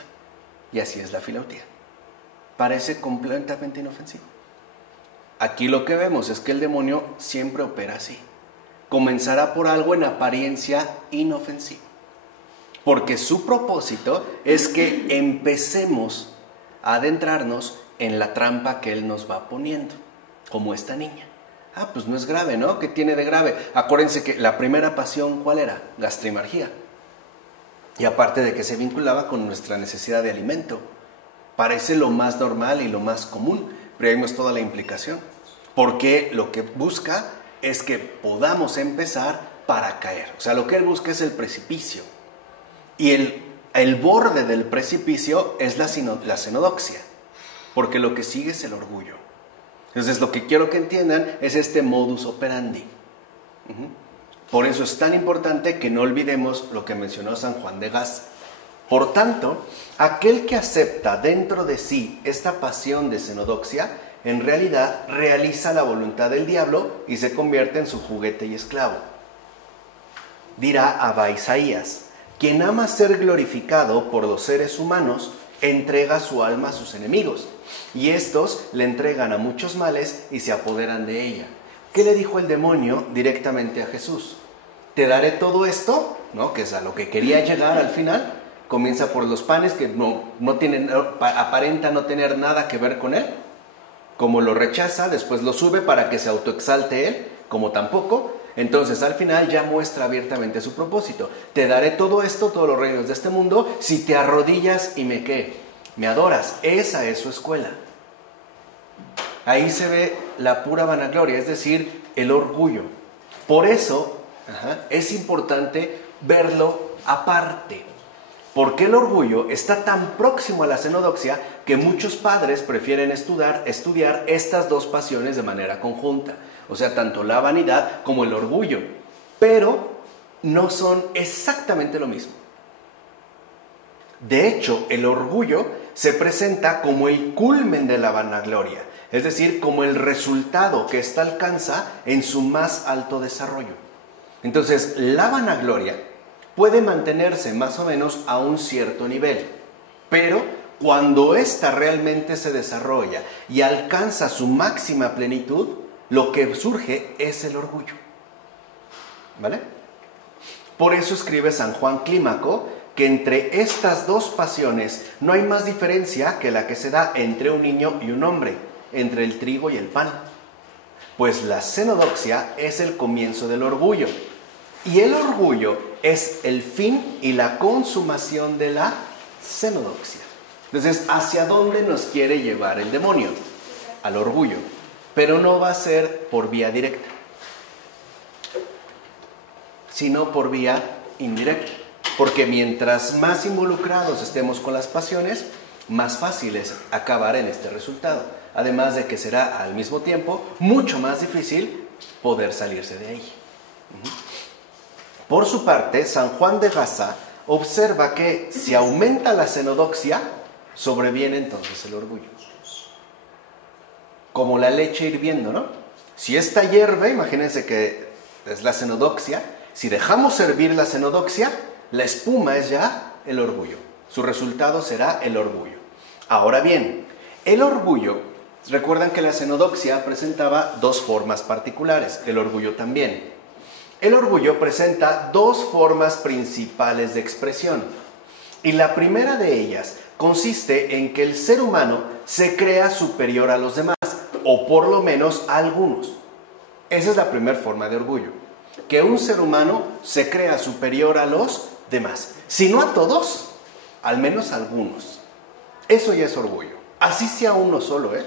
Y así es la filautía. Parece completamente inofensiva. Aquí lo que vemos es que el demonio siempre opera así. Comenzará por algo en apariencia inofensivo. Porque su propósito es que empecemos a adentrarnos en la trampa que él nos va poniendo, como esta niña. Ah, pues no es grave, ¿no? ¿Qué tiene de grave? Acuérdense que la primera pasión, ¿cuál era? Gastrimargía. Y aparte de que se vinculaba con nuestra necesidad de alimento. Parece lo más normal y lo más común, pero ahí vemos toda la implicación. Porque lo que busca es que podamos empezar para caer. O sea, lo que él busca es el precipicio. Y el borde del precipicio es la cenodoxia. Porque lo que sigue es el orgullo. Entonces, lo que quiero que entiendan es este modus operandi. Por eso es tan importante que no olvidemos lo que mencionó San Juan de Gaza. Por tanto, aquel que acepta dentro de sí esta pasión de cenodoxia, en realidad realiza la voluntad del diablo y se convierte en su juguete y esclavo. Dirá Abba Isaías: quien ama ser glorificado por los seres humanos, entrega su alma a sus enemigos, y estos le entregan a muchos males y se apoderan de ella. ¿Qué le dijo el demonio directamente a Jesús? Te daré todo esto, ¿no? Que es a lo que quería llegar al final. Comienza por los panes que aparenta no tener nada que ver con él. Como lo rechaza, después lo sube para que se autoexalte él, como tampoco. Entonces al final ya muestra abiertamente su propósito. Te daré todo esto, todos los reinos de este mundo, si te arrodillas y me adoras. Esa es su escuela. Ahí se ve la pura vanagloria, es decir, el orgullo. Por eso es importante verlo aparte. Porque el orgullo está tan próximo a la cenodoxia que muchos padres prefieren estudiar estas dos pasiones de manera conjunta. O sea, tanto la vanidad como el orgullo. Pero no son exactamente lo mismo. De hecho, el orgullo se presenta como el culmen de la vanagloria. Es decir, como el resultado que ésta alcanza en su más alto desarrollo. Entonces, la vanagloria puede mantenerse más o menos a un cierto nivel, pero cuando ésta realmente se desarrolla y alcanza su máxima plenitud, lo que surge es el orgullo. ¿Vale? Por eso escribe San Juan Clímaco que entre estas dos pasiones no hay más diferencia que la que se da entre un niño y un hombre, entre el trigo y el pan. Pues la cenodoxia es el comienzo del orgullo. Y el orgullo es el fin y la consumación de la cenodoxia. Entonces, ¿hacia dónde nos quiere llevar el demonio? Al orgullo. Pero no va a ser por vía directa, sino por vía indirecta. Porque mientras más involucrados estemos con las pasiones, más fácil es acabar en este resultado. además de que será al mismo tiempo mucho más difícil poder salirse de ahí. Por su parte, San Juan de Gasa observa que si aumenta la cenodoxia, sobreviene entonces el orgullo. Como la leche hirviendo, ¿no? Si esta hierve, imagínense que es la cenodoxia, si dejamos hervir la cenodoxia, la espuma es ya el orgullo. Su resultado será el orgullo. Ahora bien, el orgullo, recuerdan que la cenodoxia presentaba dos formas particulares, el orgullo también. El orgullo presenta dos formas principales de expresión. Y la primera de ellas consiste en que el ser humano se crea superior a los demás, o por lo menos a algunos. Esa es la primera forma de orgullo. Que un ser humano se crea superior a los demás. Si no a todos, al menos a algunos. Eso ya es orgullo. Así sea uno solo, ¿eh?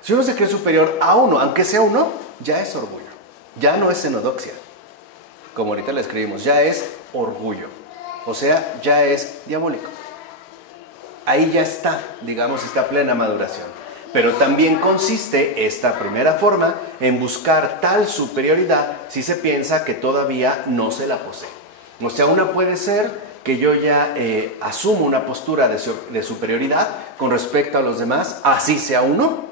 Si uno se cree superior a uno, aunque sea uno, ya es orgullo. Ya no es cenodoxia. Como ahorita le escribimos, ya es orgullo. O sea, ya es diabólico. Ahí ya está, digamos, esta plena maduración. Pero también consiste esta primera forma en buscar tal superioridad si se piensa que todavía no se la posee. O sea, una puede ser que yo ya asumo una postura de superioridad con respecto a los demás, así sea uno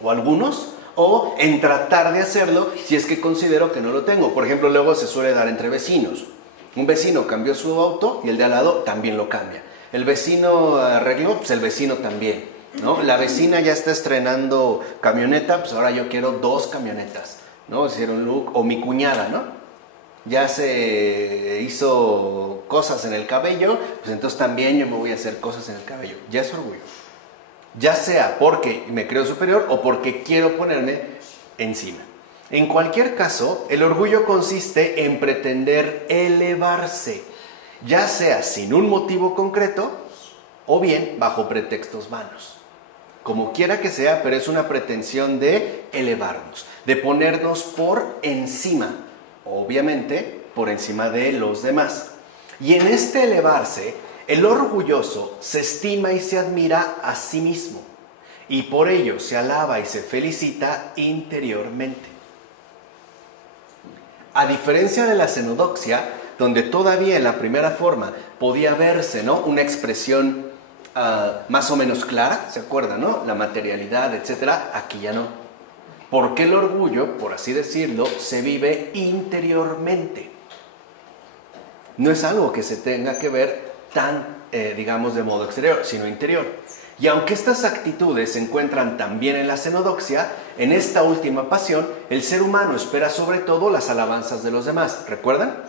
o algunos, o en tratar de hacerlo si es que considero que no lo tengo. Por ejemplo, luego se suele dar entre vecinos. Un vecino cambió su auto y el de al lado también lo cambia. El vecino arregló, pues el vecino también, ¿no? La vecina ya está estrenando camioneta, pues ahora yo quiero 2 camionetas, ¿no? Hicieron look, o mi cuñada, ¿no? Ya se hizo cosas en el cabello, pues entonces también yo me voy a hacer cosas en el cabello. Ya es orgullo. Ya sea porque me creo superior o porque quiero ponerme encima. En cualquier caso, el orgullo consiste en pretender elevarse, ya sea sin un motivo concreto o bien bajo pretextos vanos. Como quiera que sea, pero es una pretensión de elevarnos, de ponernos por encima, obviamente por encima de los demás. Y en este elevarse, el orgulloso se estima y se admira a sí mismo, y por ello se alaba y se felicita interiormente. A diferencia de la cenodoxia, donde todavía en la primera forma podía verse, ¿no?, una expresión más o menos clara, ¿se acuerdan, no? La materialidad, etcétera, aquí ya no. Porque el orgullo, por así decirlo, se vive interiormente. No es algo que se tenga que ver tan, digamos, de modo exterior, sino interior. Y aunque estas actitudes se encuentran también en la cenodoxia, en esta última pasión, el ser humano espera sobre todo las alabanzas de los demás. ¿Recuerdan?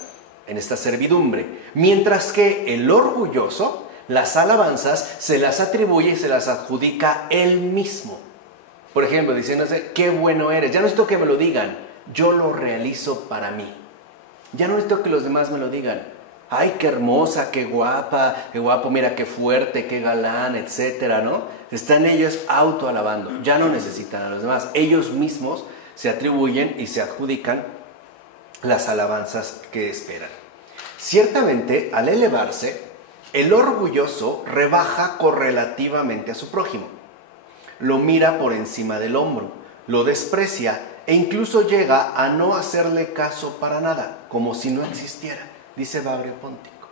En esta servidumbre. Mientras que el orgulloso, las alabanzas se las atribuye y se las adjudica él mismo. Por ejemplo, diciéndose, qué bueno eres. Ya no necesito que me lo digan, yo lo realizo para mí. Ya no necesito que los demás me lo digan. Ay, qué hermosa, qué guapa, qué guapo, mira qué fuerte, qué galán, etcétera, ¿no? Están ellos autoalabando, ya no necesitan a los demás. Ellos mismos se atribuyen y se adjudican las alabanzas que esperan. Ciertamente, al elevarse, el orgulloso rebaja correlativamente a su prójimo. Lo mira por encima del hombro, lo desprecia e incluso llega a no hacerle caso para nada, como si no existiera. Dice Babrio Póntico.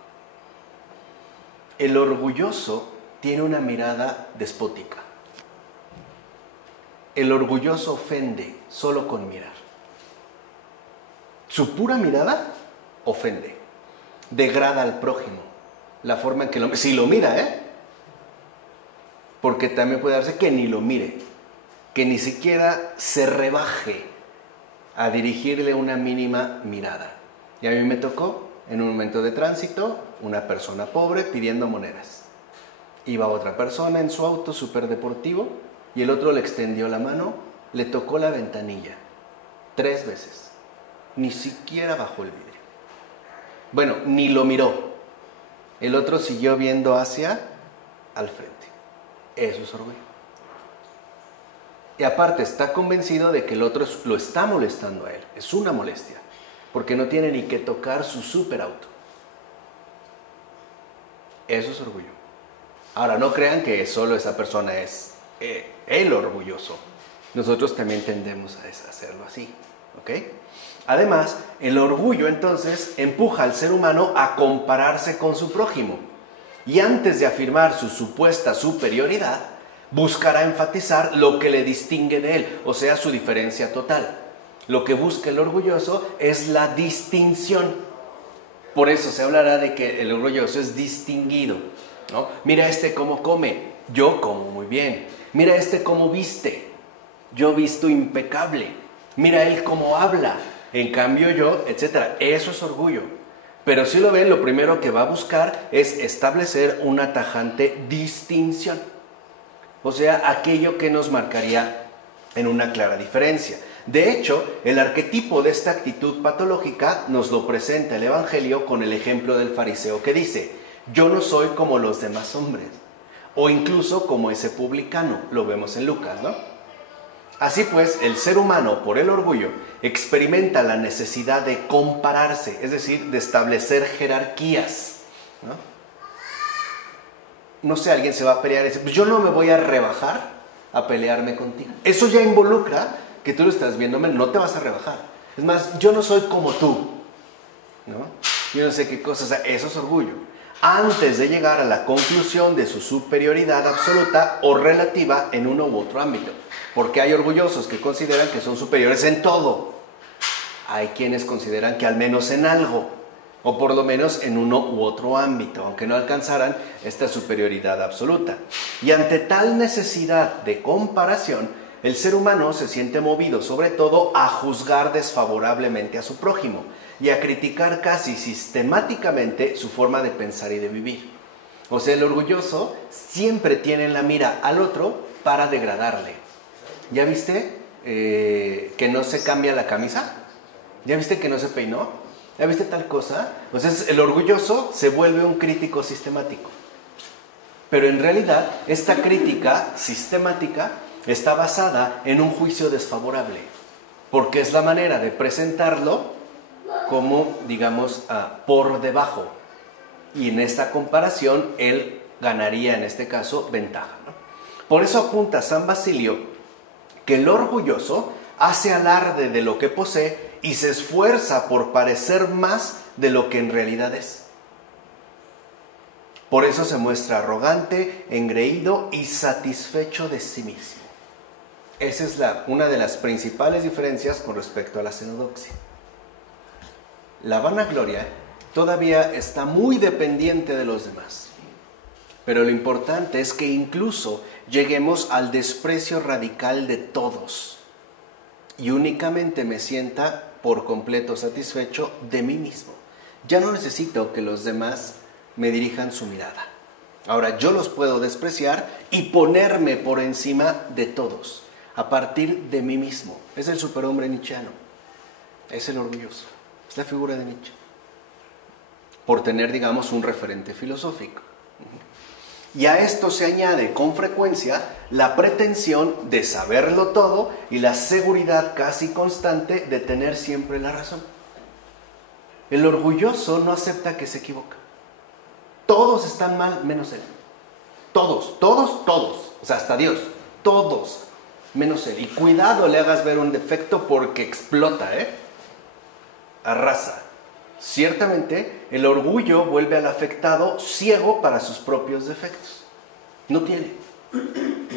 El orgulloso tiene una mirada despótica. El orgulloso ofende solo con mirar. Su pura mirada ofende, degrada al prójimo. La forma en que si lo mira, porque también puede darse que ni lo mire, que ni siquiera se rebaje a dirigirle una mínima mirada. Y a mí me tocó en un momento de tránsito, una persona pobre pidiendo monedas. Iba otra persona en su auto súper deportivo y el otro le extendió la mano, le tocó la ventanilla 3 veces. Ni siquiera bajó el vidrio. Bueno, ni lo miró. El otro siguió viendo hacia al frente. Eso es orgullo. Y aparte está convencido de que el otro lo está molestando a él. Es una molestia. Porque no tiene ni que tocar su superauto. Eso es orgullo. Ahora, no crean que solo esa persona es el orgulloso. Nosotros también tendemos a hacerlo así, ¿ok? Además, el orgullo entonces empuja al ser humano a compararse con su prójimo. Y antes de afirmar su supuesta superioridad, buscará enfatizar lo que le distingue de él, o sea, su diferencia total. Lo que busca el orgulloso es la distinción. Por eso se hablará de que el orgulloso es distinguido, ¿no? Mira este cómo come, yo como muy bien. Mira este cómo viste, yo visto impecable. Mira él cómo habla, en cambio yo, etc. Eso es orgullo. Pero si lo ven, lo primero que va a buscar es establecer una tajante distinción. O sea, aquello que nos marcaría en una clara diferencia. De hecho, el arquetipo de esta actitud patológica nos lo presenta el Evangelio con el ejemplo del fariseo que dice: yo no soy como los demás hombres, o incluso como ese publicano, lo vemos en Lucas, ¿no? Así pues, el ser humano, por el orgullo, experimenta la necesidad de compararse, es decir, de establecer jerarquías, ¿no? No sé, alguien se va a pelear y dice: pues yo no me voy a rebajar a pelearme contigo. Eso ya involucra que tú lo estás viéndome, no te vas a rebajar. Es más, yo no soy como tú, ¿no? Yo no sé qué cosa, o sea, eso es orgullo. Antes de llegar a la conclusión de su superioridad absoluta o relativa en uno u otro ámbito. Porque hay orgullosos que consideran que son superiores en todo. Hay quienes consideran que al menos en algo, o por lo menos en uno u otro ámbito, aunque no alcanzaran esta superioridad absoluta. Y ante tal necesidad de comparación, el ser humano se siente movido sobre todo a juzgar desfavorablemente a su prójimo y a criticar casi sistemáticamente su forma de pensar y de vivir. O sea, el orgulloso siempre tiene en la mira al otro para degradarle. ¿Ya viste que no se cambia la camisa? ¿Ya viste que no se peinó? ¿Ya viste tal cosa? Entonces el orgulloso se vuelve un crítico sistemático. Pero en realidad esta crítica sistemática está basada en un juicio desfavorable, porque es la manera de presentarlo como, digamos, por debajo. Y en esta comparación él ganaría, en este caso, ventaja, ¿no? Por eso apunta San Basilio que el orgulloso hace alarde de lo que posee y se esfuerza por parecer más de lo que en realidad es. Por eso se muestra arrogante, engreído y satisfecho de sí mismo. Esa es una de las principales diferencias con respecto a la xenodoxia. La vanagloria todavía está muy dependiente de los demás. Pero lo importante es que incluso lleguemos al desprecio radical de todos y únicamente me sienta por completo satisfecho de mí mismo. Ya no necesito que los demás me dirijan su mirada. Ahora yo los puedo despreciar y ponerme por encima de todos, a partir de mí mismo. Es el superhombre nietzscheano, es el orgulloso, es la figura de Nietzsche, por tener, digamos, un referente filosófico. Y a esto se añade con frecuencia la pretensión de saberlo todo y la seguridad casi constante de tener siempre la razón. El orgulloso no acepta que se equivoca. Todos están mal menos él. Todos, todos, todos. O sea, hasta Dios. Todos menos él. Y cuidado le hagas ver un defecto porque explota, arrasa. Ciertamente, el orgullo vuelve al afectado ciego para sus propios defectos. No tiene.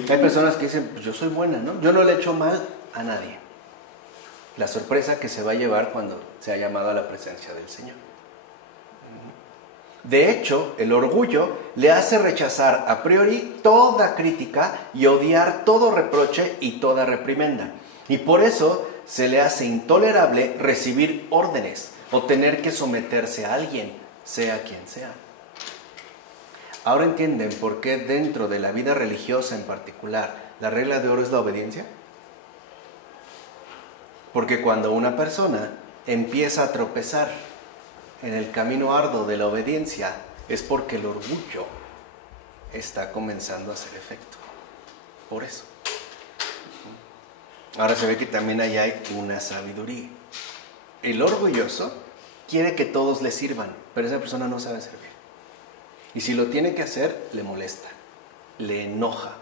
Hay personas que dicen: pues yo soy buena, ¿no? Yo no le echo mal a nadie. La sorpresa que se va a llevar cuando se ha llamado a la presencia del Señor. De hecho, el orgullo le hace rechazar a priori toda crítica y odiar todo reproche y toda reprimenda. Y por eso se le hace intolerable recibir órdenes o tener que someterse a alguien, sea quien sea. ¿Ahora entienden por qué dentro de la vida religiosa en particular la regla de oro es la obediencia? Porque cuando una persona empieza a tropezar en el camino arduo de la obediencia es porque el orgullo está comenzando a hacer efecto. Por eso. Ahora se ve que también ahí hay una sabiduría. El orgulloso quiere que todos le sirvan, pero esa persona no sabe servir. Y si lo tiene que hacer, le molesta. le enoja.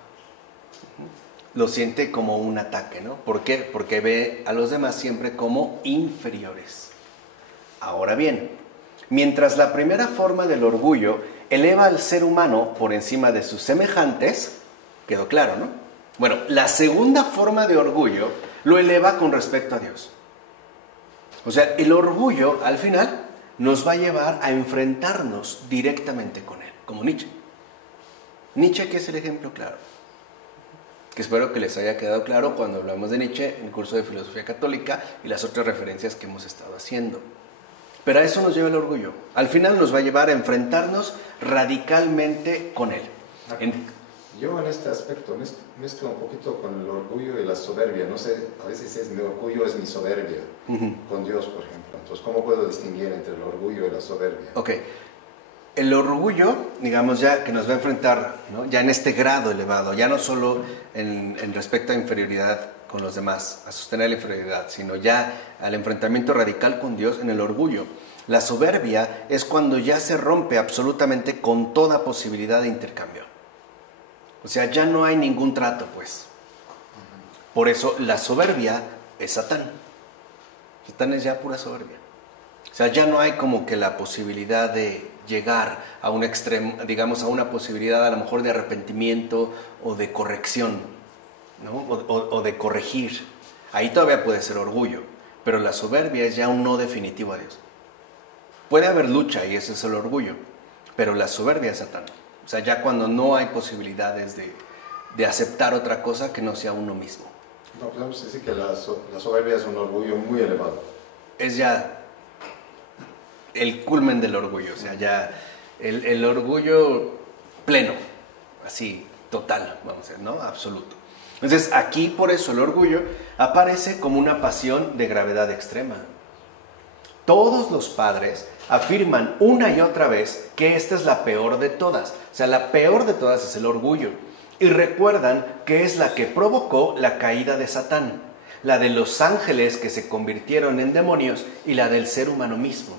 Lo siente como un ataque, ¿no? ¿Por qué? Porque ve a los demás siempre como inferiores. Ahora bien, mientras la primera forma del orgullo eleva al ser humano por encima de sus semejantes, quedó claro, ¿no? Bueno, la segunda forma de orgullo lo eleva con respecto a Dios. O sea, el orgullo al final nos va a llevar a enfrentarnos directamente con Él, como Nietzsche. Nietzsche, que es el ejemplo claro. Que espero que les haya quedado claro cuando hablamos de Nietzsche en el curso de Filosofía Católica y las otras referencias que hemos estado haciendo. Pero a eso nos lleva el orgullo. Al final nos va a llevar a enfrentarnos radicalmente con Él. Yo en este aspecto mezclo un poquito con el orgullo y la soberbia. No sé, a veces mi orgullo es mi soberbia, con Dios, por ejemplo. Entonces, ¿cómo puedo distinguir entre el orgullo y la soberbia? Ok. El orgullo, digamos ya que nos va a enfrentar, ¿no? Ya en este grado elevado, ya no solo en respecto a inferioridad con los demás, a sostener la inferioridad, sino ya al enfrentamiento radical con Dios en el orgullo. La soberbia es cuando ya se rompe absolutamente con toda posibilidad de intercambio. O sea, ya no hay ningún trato, pues. Por eso la soberbia es Satán. Satán es ya pura soberbia. O sea, ya no hay como que la posibilidad de llegar a un extremo, digamos, a una posibilidad a lo mejor de arrepentimiento o de corrección, ¿no? O de corregir. Ahí todavía puede ser orgullo, pero la soberbia es ya un no definitivo a Dios. Puede haber lucha y ese es el orgullo, pero la soberbia es Satán. O sea, ya cuando no hay posibilidades de aceptar otra cosa que no sea uno mismo. No, podemos decir que la soberbia es un orgullo muy elevado. Es ya el culmen del orgullo, o sea, ya el orgullo pleno, así, total, vamos a decir, ¿no? Absoluto. Entonces, aquí por eso el orgullo aparece como una pasión de gravedad extrema. Todos los padres afirman una y otra vez que esta es la peor de todas. O sea, la peor de todas es el orgullo. Y recuerdan que es la que provocó la caída de Satán, la de los ángeles que se convirtieron en demonios y la del ser humano mismo.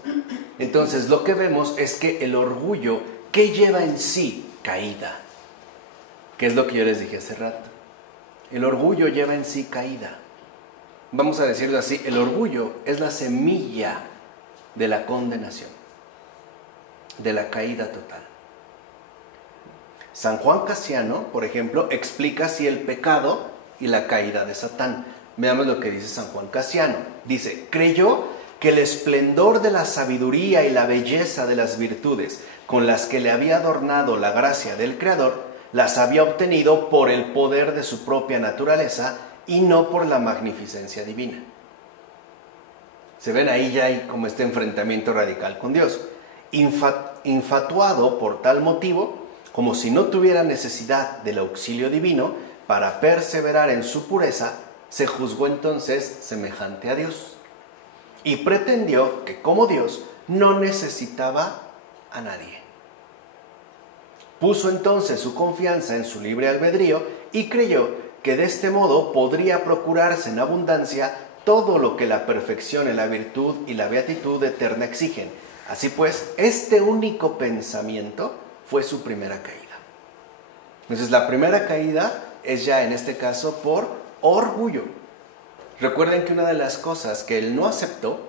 Entonces, lo que vemos es que el orgullo, ¿qué lleva en sí? Caída. Que es lo que yo les dije hace rato. El orgullo lleva en sí caída. Vamos a decirlo así, el orgullo es la semilla de la condenación, de la caída total. San Juan Casiano, por ejemplo, explica así el pecado y la caída de Satán. Veamos lo que dice San Juan Casiano. Dice, creyó que el esplendor de la sabiduría y la belleza de las virtudes con las que le había adornado la gracia del Creador, las había obtenido por el poder de su propia naturaleza y no por la magnificencia divina. Se ven ahí ya hay como este enfrentamiento radical con Dios. Infatuado por tal motivo, como si no tuviera necesidad del auxilio divino para perseverar en su pureza, se juzgó entonces semejante a Dios y pretendió que como Dios no necesitaba a nadie. Puso entonces su confianza en su libre albedrío y creyó que de este modo podría procurarse en abundancia todo lo que la perfección en la virtud y la beatitud eterna exigen. Así pues, este único pensamiento fue su primera caída. Entonces, la primera caída es ya en este caso por orgullo. Recuerden que una de las cosas que él no aceptó,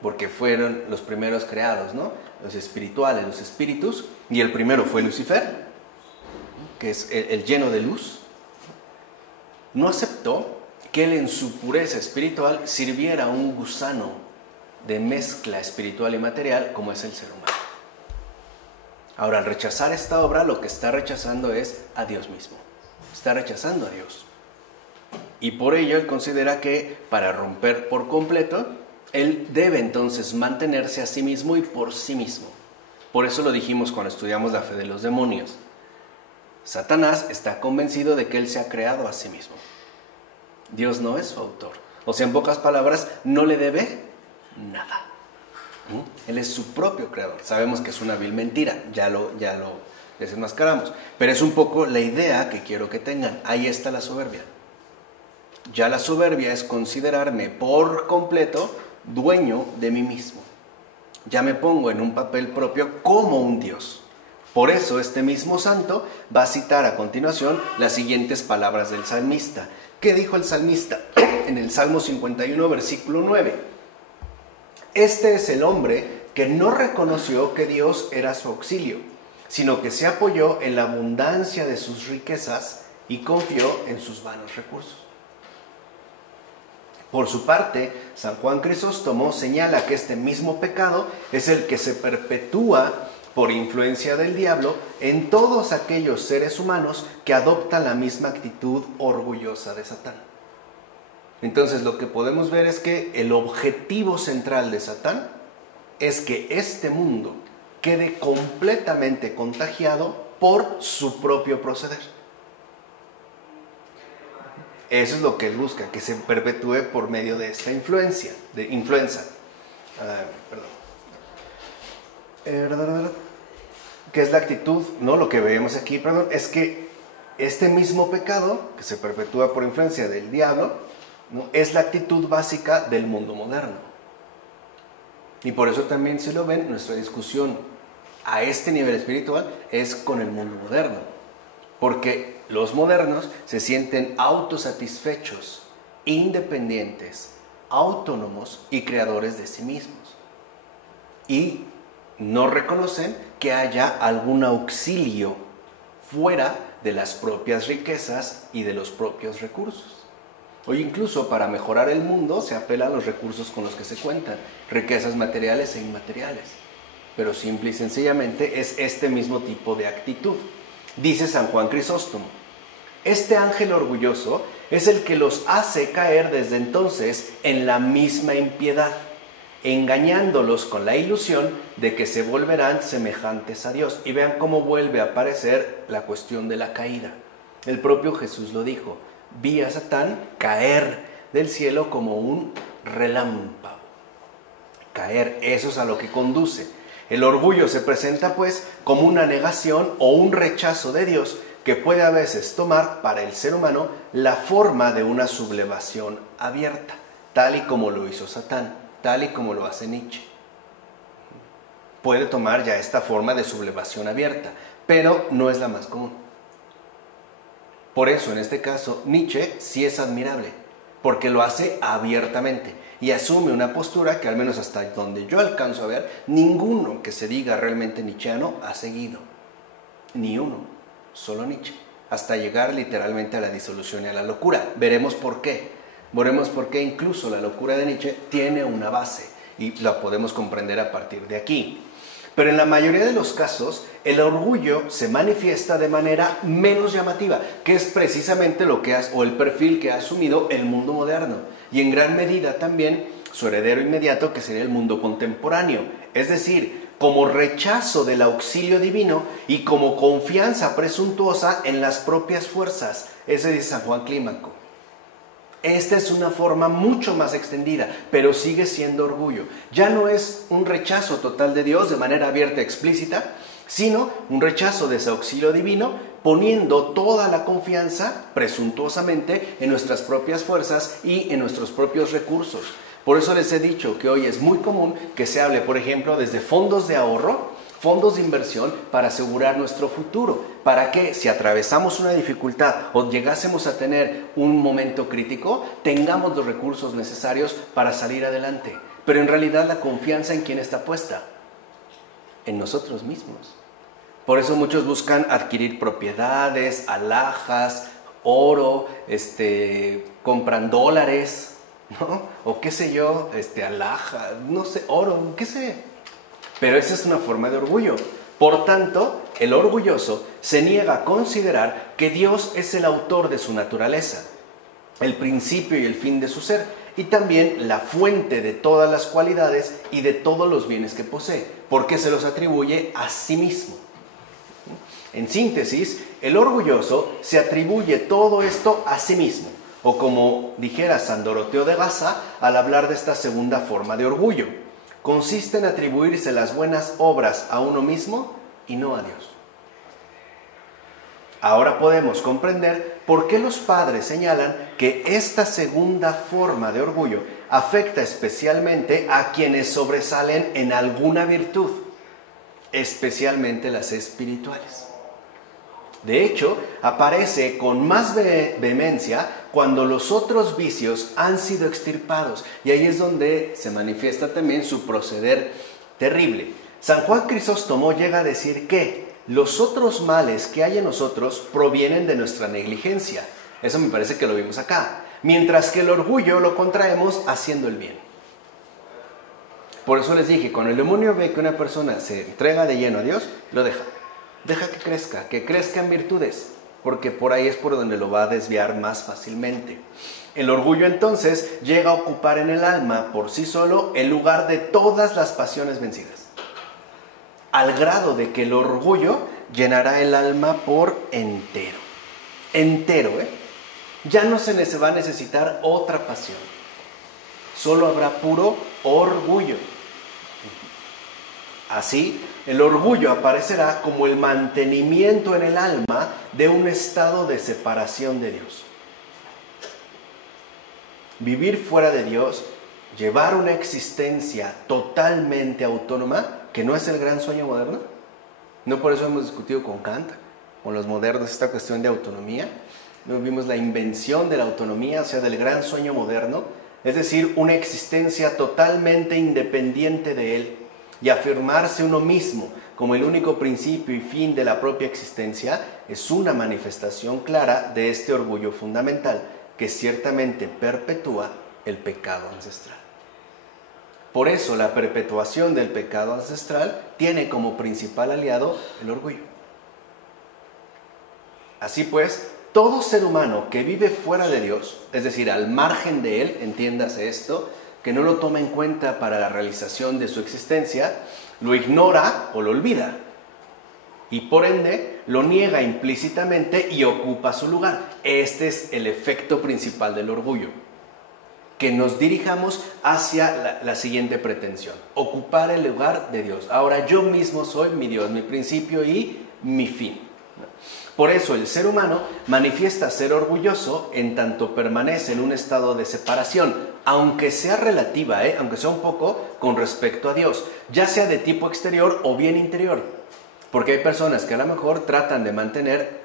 porque fueron los primeros creados, ¿no? Los espirituales, los espíritus, y el primero fue Lucifer, que es el lleno de luz, no aceptó que él en su pureza espiritual sirviera a un gusano de mezcla espiritual y material como es el ser humano. Ahora, al rechazar esta obra, lo que está rechazando es a Dios mismo. Está rechazando a Dios. Y por ello él considera que para romper por completo, él debe entonces mantenerse a sí mismo y por sí mismo. Por eso lo dijimos cuando estudiamos la fe de los demonios. Satanás está convencido de que él se ha creado a sí mismo. Dios no es su autor. O sea, en pocas palabras, no le debe nada. Él es su propio creador. Sabemos que es una vil mentira, ya lo desenmascaramos. Pero es un poco la idea que quiero que tengan. Ahí está la soberbia. Ya la soberbia es considerarme por completo dueño de mí mismo. Ya me pongo en un papel propio como un Dios. Por eso este mismo santo va a citar a continuación las siguientes palabras del salmista. ¿Qué dijo el salmista? En el Salmo 51, versículo 9. Este es el hombre que no reconoció que Dios era su auxilio, sino que se apoyó en la abundancia de sus riquezas y confió en sus vanos recursos. Por su parte, San Juan Crisóstomo señala que este mismo pecado es el que se perpetúa por influencia del diablo en todos aquellos seres humanos que adoptan la misma actitud orgullosa de Satán. Entonces, lo que podemos ver es que el objetivo central de Satán es que este mundo quede completamente contagiado por su propio proceder. Eso es lo que él busca, que se perpetúe por medio de esta influencia, de influenza. ¿Qué es la actitud? No, lo que vemos aquí, es que este mismo pecado, que se perpetúa por influencia del diablo, ¿no?, es la actitud básica del mundo moderno. Y por eso también, si lo ven, nuestra discusión a este nivel espiritual es con el mundo moderno. Porque los modernos se sienten autosatisfechos, independientes, autónomos y creadores de sí mismos. Y no reconocen que haya algún auxilio fuera de las propias riquezas y de los propios recursos. Hoy incluso para mejorar el mundo se apela a los recursos con los que se cuentan, riquezas materiales e inmateriales. Pero simple y sencillamente es este mismo tipo de actitud. Dice San Juan Crisóstomo: este ángel orgulloso es el que los hace caer desde entonces en la misma impiedad, engañándolos con la ilusión de que se volverán semejantes a Dios. Y vean cómo vuelve a aparecer la cuestión de la caída. El propio Jesús lo dijo: vi a Satán caer del cielo como un relámpago. Caer, eso es a lo que conduce. El orgullo se presenta pues como una negación o un rechazo de Dios que puede a veces tomar para el ser humano la forma de una sublevación abierta, tal y como lo hizo Satán, tal y como lo hace Nietzsche. Puede tomar ya esta forma de sublevación abierta, pero no es la más común. Por eso, en este caso, Nietzsche sí es admirable, porque lo hace abiertamente y asume una postura que, al menos hasta donde yo alcanzo a ver, ninguno que se diga realmente nietzscheano ha seguido. Ni uno, solo Nietzsche, hasta llegar literalmente a la disolución y a la locura. Veremos por qué. Veremos por qué incluso la locura de Nietzsche tiene una base y la podemos comprender a partir de aquí. Pero en la mayoría de los casos, el orgullo se manifiesta de manera menos llamativa, que es precisamente lo que o el perfil que ha asumido el mundo moderno, y en gran medida también su heredero inmediato, que sería el mundo contemporáneo. Es decir, como rechazo del auxilio divino y como confianza presuntuosa en las propias fuerzas. Ese dice San Juan Clímaco. Esta es una forma mucho más extendida, pero sigue siendo orgullo. Ya no es un rechazo total de Dios de manera abierta y explícita, sino un rechazo de ese auxilio divino, poniendo toda la confianza, presuntuosamente, en nuestras propias fuerzas y en nuestros propios recursos. Por eso les he dicho que hoy es muy común que se hable, por ejemplo, desde fondos de ahorro, fondos de inversión para asegurar nuestro futuro, para que si atravesamos una dificultad o llegásemos a tener un momento crítico, tengamos los recursos necesarios para salir adelante. Pero en realidad la confianza, ¿en quién está puesta? En nosotros mismos. Por eso muchos buscan adquirir propiedades, alhajas, oro, compran dólares, ¿no? O qué sé yo, alhaja, no sé, oro, qué sé. Pero esa es una forma de orgullo. Por tanto, el orgulloso se niega a considerar que Dios es el autor de su naturaleza, el principio y el fin de su ser, y también la fuente de todas las cualidades y de todos los bienes que posee, porque se los atribuye a sí mismo. En síntesis, el orgulloso se atribuye todo esto a sí mismo, o como dijera San Doroteo de Gaza al hablar de esta segunda forma de orgullo: consiste en atribuirse las buenas obras a uno mismo y no a Dios. Ahora podemos comprender por qué los padres señalan que esta segunda forma de orgullo afecta especialmente a quienes sobresalen en alguna virtud. especialmente las espirituales. De hecho, aparece con más vehemencia cuando los otros vicios han sido extirpados, y ahí es donde se manifiesta también su proceder terrible. San Juan Crisóstomo llega a decir que los otros males que hay en nosotros provienen de nuestra negligencia. Eso me parece que lo vimos acá. Mientras que el orgullo lo contraemos haciendo el bien. Por eso les dije, cuando el demonio ve que una persona se entrega de lleno a Dios, lo deja. Deja que crezca en virtudes, porque por ahí es por donde lo va a desviar más fácilmente. El orgullo entonces llega a ocupar en el alma por sí solo el lugar de todas las pasiones vencidas, al grado de que el orgullo llenará el alma por entero. Entero, Ya no se va a necesitar otra pasión. Solo habrá puro orgullo. Así, el orgullo aparecerá como el mantenimiento en el alma de un estado de separación de Dios. Vivir fuera de Dios, llevar una existencia totalmente autónoma, que no es el gran sueño moderno. No por eso hemos discutido con Kant, con los modernos, esta cuestión de autonomía. No vimos la invención de la autonomía, o sea, del gran sueño moderno, es decir, una existencia totalmente independiente de él, y afirmarse uno mismo como el único principio y fin de la propia existencia es una manifestación clara de este orgullo fundamental que ciertamente perpetúa el pecado ancestral. Por eso la perpetuación del pecado ancestral tiene como principal aliado el orgullo. Así pues, todo ser humano que vive fuera de Dios, es decir, al margen de Él, entiéndase esto, que no lo toma en cuenta para la realización de su existencia, lo ignora o lo olvida. Y por ende, lo niega implícitamente y ocupa su lugar. Este es el efecto principal del orgullo. Que nos dirijamos hacia la siguiente pretensión: ocupar el lugar de Dios. Ahora yo mismo soy mi Dios, mi principio y mi fin. Por eso el ser humano manifiesta ser orgulloso en tanto permanece en un estado de separación, aunque sea relativa, aunque sea un poco con respecto a Dios, ya sea de tipo exterior o bien interior. Porque hay personas que a lo mejor tratan de mantener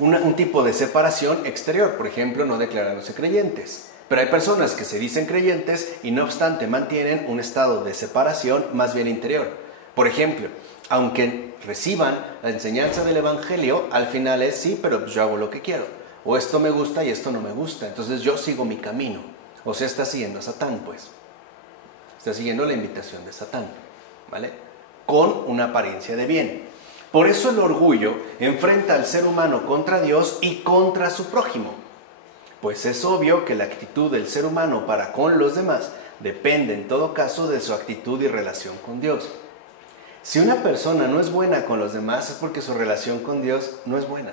un tipo de separación exterior, por ejemplo, no declarándose creyentes. Pero hay personas que se dicen creyentes y no obstante mantienen un estado de separación más bien interior. Por ejemplo, aunque reciban la enseñanza del Evangelio, al final es sí, pero yo hago lo que quiero. O esto me gusta y esto no me gusta. Entonces yo sigo mi camino. O sea, está siguiendo a Satán, pues. Está siguiendo la invitación de Satán, ¿vale? Con una apariencia de bien. Por eso el orgullo enfrenta al ser humano contra Dios y contra su prójimo. Pues es obvio que la actitud del ser humano para con los demás depende en todo caso de su actitud y relación con Dios. Si una persona no es buena con los demás es porque su relación con Dios no es buena.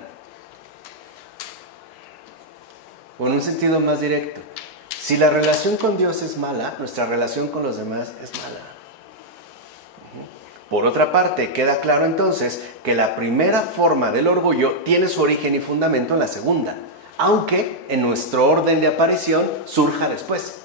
O en un sentido más directo, si la relación con Dios es mala, nuestra relación con los demás es mala. Por otra parte, queda claro entonces que la primera forma del orgullo tiene su origen y fundamento en la segunda, aunque en nuestro orden de aparición surja después.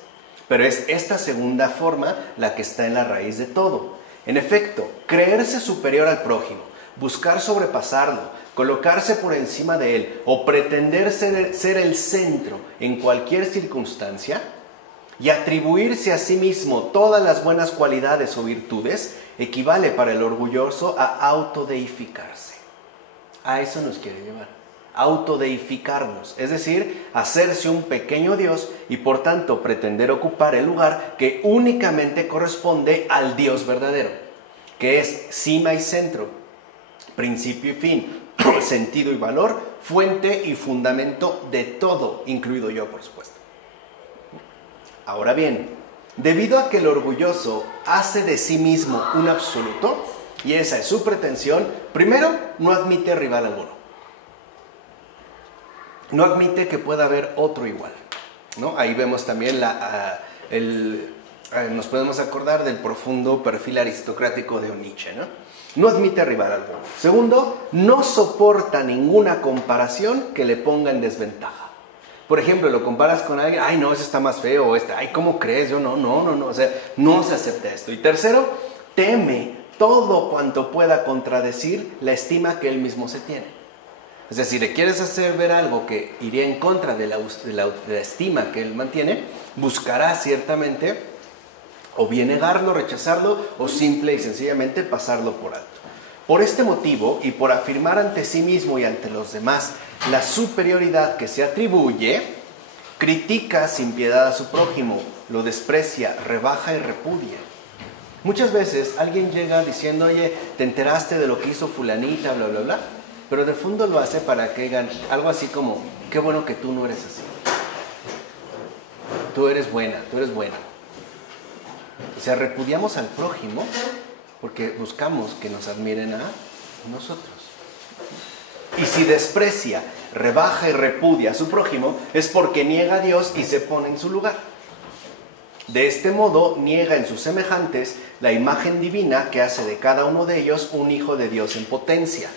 Pero es esta segunda forma la que está en la raíz de todo. En efecto, creerse superior al prójimo, buscar sobrepasarlo, colocarse por encima de él o pretender ser el centro en cualquier circunstancia y atribuirse a sí mismo todas las buenas cualidades o virtudes equivale para el orgulloso a autodeificarse. A eso nos quiere llevar, autodeificarnos, es decir, hacerse un pequeño Dios y por tanto pretender ocupar el lugar que únicamente corresponde al Dios verdadero, que es cima y centro, principio y fin, sentido y valor, fuente y fundamento de todo, incluido yo, por supuesto. Ahora bien, debido a que el orgulloso hace de sí mismo un absoluto, y esa es su pretensión, primero, no admite rival alguno. No admite que pueda haber otro igual, ¿no? Ahí vemos también nos podemos acordar del profundo perfil aristocrático de Nietzsche, ¿no? No admite rival alguno. Segundo, no soporta ninguna comparación que le ponga en desventaja. Por ejemplo, lo comparas con alguien, ay no, ese está más feo, o ay, ¿cómo crees? Yo no, o sea, no se acepta esto. Y tercero, teme todo cuanto pueda contradecir la estima que él mismo se tiene. Es decir, le quieres hacer ver algo que iría en contra de la estima que él mantiene, buscará ciertamente o bien negarlo, rechazarlo, o simple y sencillamente pasarlo por alto. Por este motivo, y por afirmar ante sí mismo y ante los demás la superioridad que se atribuye, critica sin piedad a su prójimo, lo desprecia, rebaja y repudia. Muchas veces alguien llega diciendo, oye, ¿te enteraste de lo que hizo fulanita, bla, bla, bla? Pero de fondo lo hace para que digan algo así como, qué bueno que tú no eres así. Tú eres buena, tú eres buena. O sea, repudiamos al prójimo porque buscamos que nos admiren a nosotros. Y si desprecia, rebaja y repudia a su prójimo, es porque niega a Dios y se pone en su lugar. De este modo, niega en sus semejantes la imagen divina que hace de cada uno de ellos un hijo de Dios en potencia.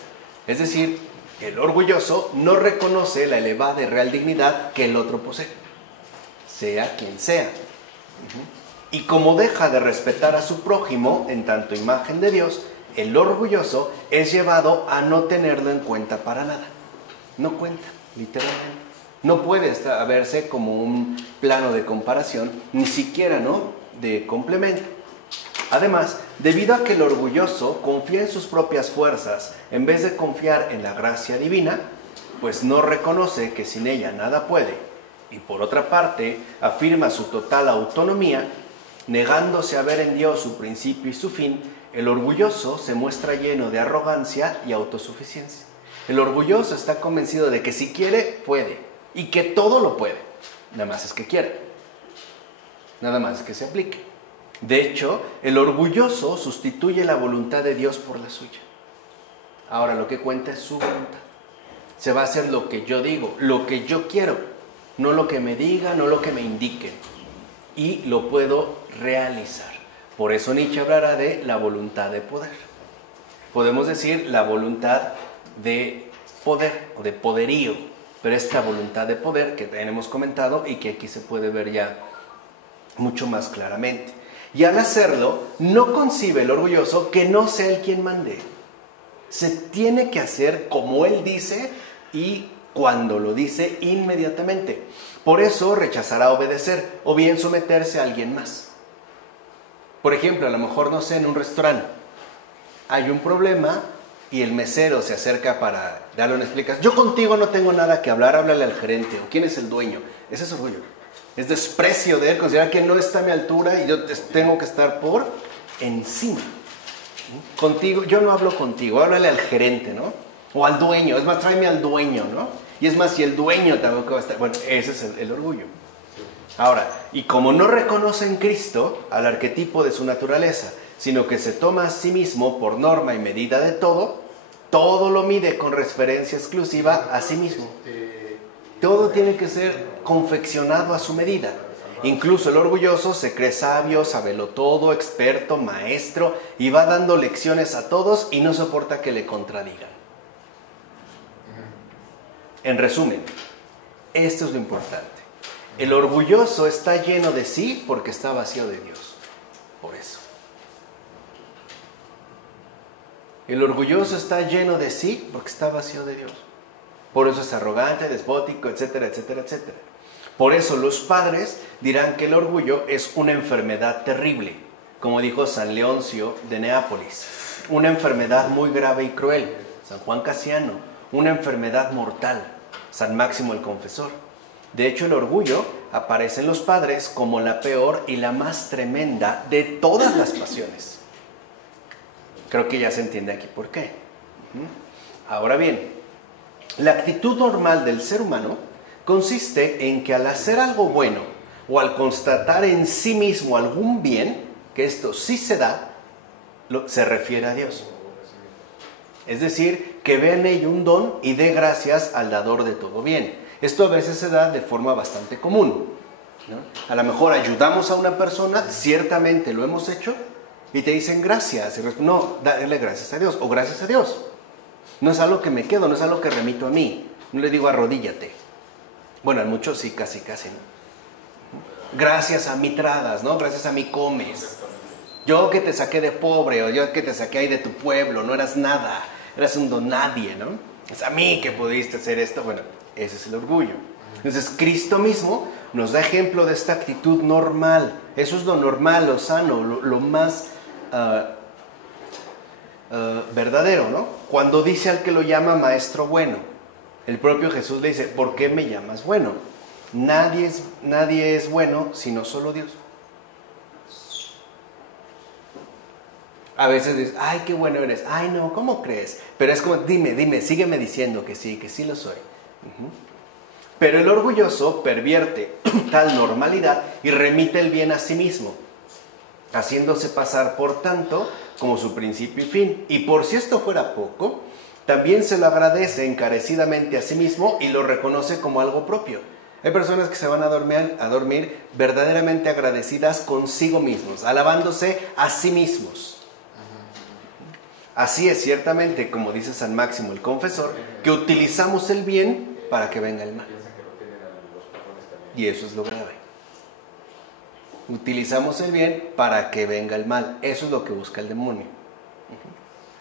Es decir, el orgulloso no reconoce la elevada y real dignidad que el otro posee, sea quien sea. Y como deja de respetar a su prójimo en tanto imagen de Dios, el orgulloso es llevado a no tenerlo en cuenta para nada. No cuenta, literalmente. No puede verse como un plano de comparación, ni siquiera, ¿no?, de complemento. Además, debido a que el orgulloso confía en sus propias fuerzas en vez de confiar en la gracia divina, pues no reconoce que sin ella nada puede, y por otra parte afirma su total autonomía, negándose a ver en Dios su principio y su fin, el orgulloso se muestra lleno de arrogancia y autosuficiencia. El orgulloso está convencido de que si quiere, puede, y que todo lo puede. Nada más es que quiere. Nada más es que se aplique. De hecho, el orgulloso sustituye la voluntad de Dios por la suya. Ahora, lo que cuenta es su voluntad. Se va a hacer lo que yo digo, lo que yo quiero, no lo que me digan, no lo que me indiquen. Y lo puedo realizar. Por eso Nietzsche hablará de la voluntad de poder. Podemos decir la voluntad de poder o de poderío, pero esta voluntad de poder que también hemos comentado y que aquí se puede ver ya mucho más claramente. Y al hacerlo, no concibe el orgulloso que no sea él quien mande. Se tiene que hacer como él dice y cuando lo dice inmediatamente. Por eso rechazará obedecer o bien someterse a alguien más. Por ejemplo, a lo mejor, no sé, en un restaurante hay un problema y el mesero se acerca para darle una explicación. Yo contigo no tengo nada que hablar, háblale al gerente o quién es el dueño. Ese es orgullo. Es desprecio de él, considerar que no está a mi altura y yo tengo que estar por encima. Contigo, yo no hablo contigo, háblale al gerente, ¿no? O al dueño, es más, tráeme al dueño, ¿no? Y es más, si el dueño tampoco va a estar... Bueno, ese es el orgullo. Ahora, y como no reconoce en Cristo al arquetipo de su naturaleza, sino que se toma a sí mismo por norma y medida de todo, todo lo mide con referencia exclusiva a sí mismo. Todo tiene que ser confeccionado a su medida. Incluso el orgulloso se cree sabio, sabelo todo, experto, maestro, y va dando lecciones a todos y no soporta que le contradigan. En resumen, esto es lo importante. El orgulloso está lleno de sí porque está vacío de Dios. Por eso. El orgulloso está lleno de sí porque está vacío de Dios. Por eso es arrogante, despótico, etcétera, etcétera, etcétera. Por eso los padres dirán que el orgullo es una enfermedad terrible, como dijo San Leoncio de Neápolis. Una enfermedad muy grave y cruel, San Juan Casiano. Una enfermedad mortal, San Máximo el Confesor. De hecho, el orgullo aparece en los padres como la peor y la más tremenda de todas las pasiones. Creo que ya se entiende aquí por qué. Ahora bien, la actitud normal del ser humano consiste en que al hacer algo bueno o al constatar en sí mismo algún bien, que esto sí se da, se refiere a Dios. Es decir, que ve en ello un don y dé gracias al dador de todo bien. Esto a veces se da de forma bastante común, ¿no? A lo mejor ayudamos a una persona, ciertamente lo hemos hecho, y te dicen gracias. No, darle gracias a Dios o gracias a Dios. No es algo que me quedo, no es algo que remito a mí. No le digo arrodíllate. Bueno, a muchos sí, casi, ¿no? Gracias a mí tragas, ¿no? Gracias a mí comes. Yo que te saqué de pobre, o yo que te saqué ahí de tu pueblo, no eras nada, eras un don nadie, ¿no? Es a mí que pudiste hacer esto. Bueno, ese es el orgullo. Entonces Cristo mismo nos da ejemplo de esta actitud normal. Eso es lo normal, lo sano, lo más verdadero, ¿no? Cuando dice al que lo llama maestro bueno, el propio Jesús le dice, ¿por qué me llamas bueno? Nadie es bueno sino solo Dios. A veces dices, ay, qué bueno eres. Ay, no, ¿cómo crees? Pero es como, dime, sígueme diciendo que sí lo soy. Pero el orgulloso pervierte tal normalidad y remite el bien a sí mismo, haciéndose pasar por tanto como su principio y fin. Y por si esto fuera poco, también se lo agradece encarecidamente a sí mismo y lo reconoce como algo propio. Hay personas que se van a dormir verdaderamente agradecidas consigo mismos, alabándose a sí mismos. Así es ciertamente, como dice San Máximo el Confesor, que utilizamos el bien para que venga el mal. Y eso es lo grave. Utilizamos el bien para que venga el mal. Eso es lo que busca el demonio.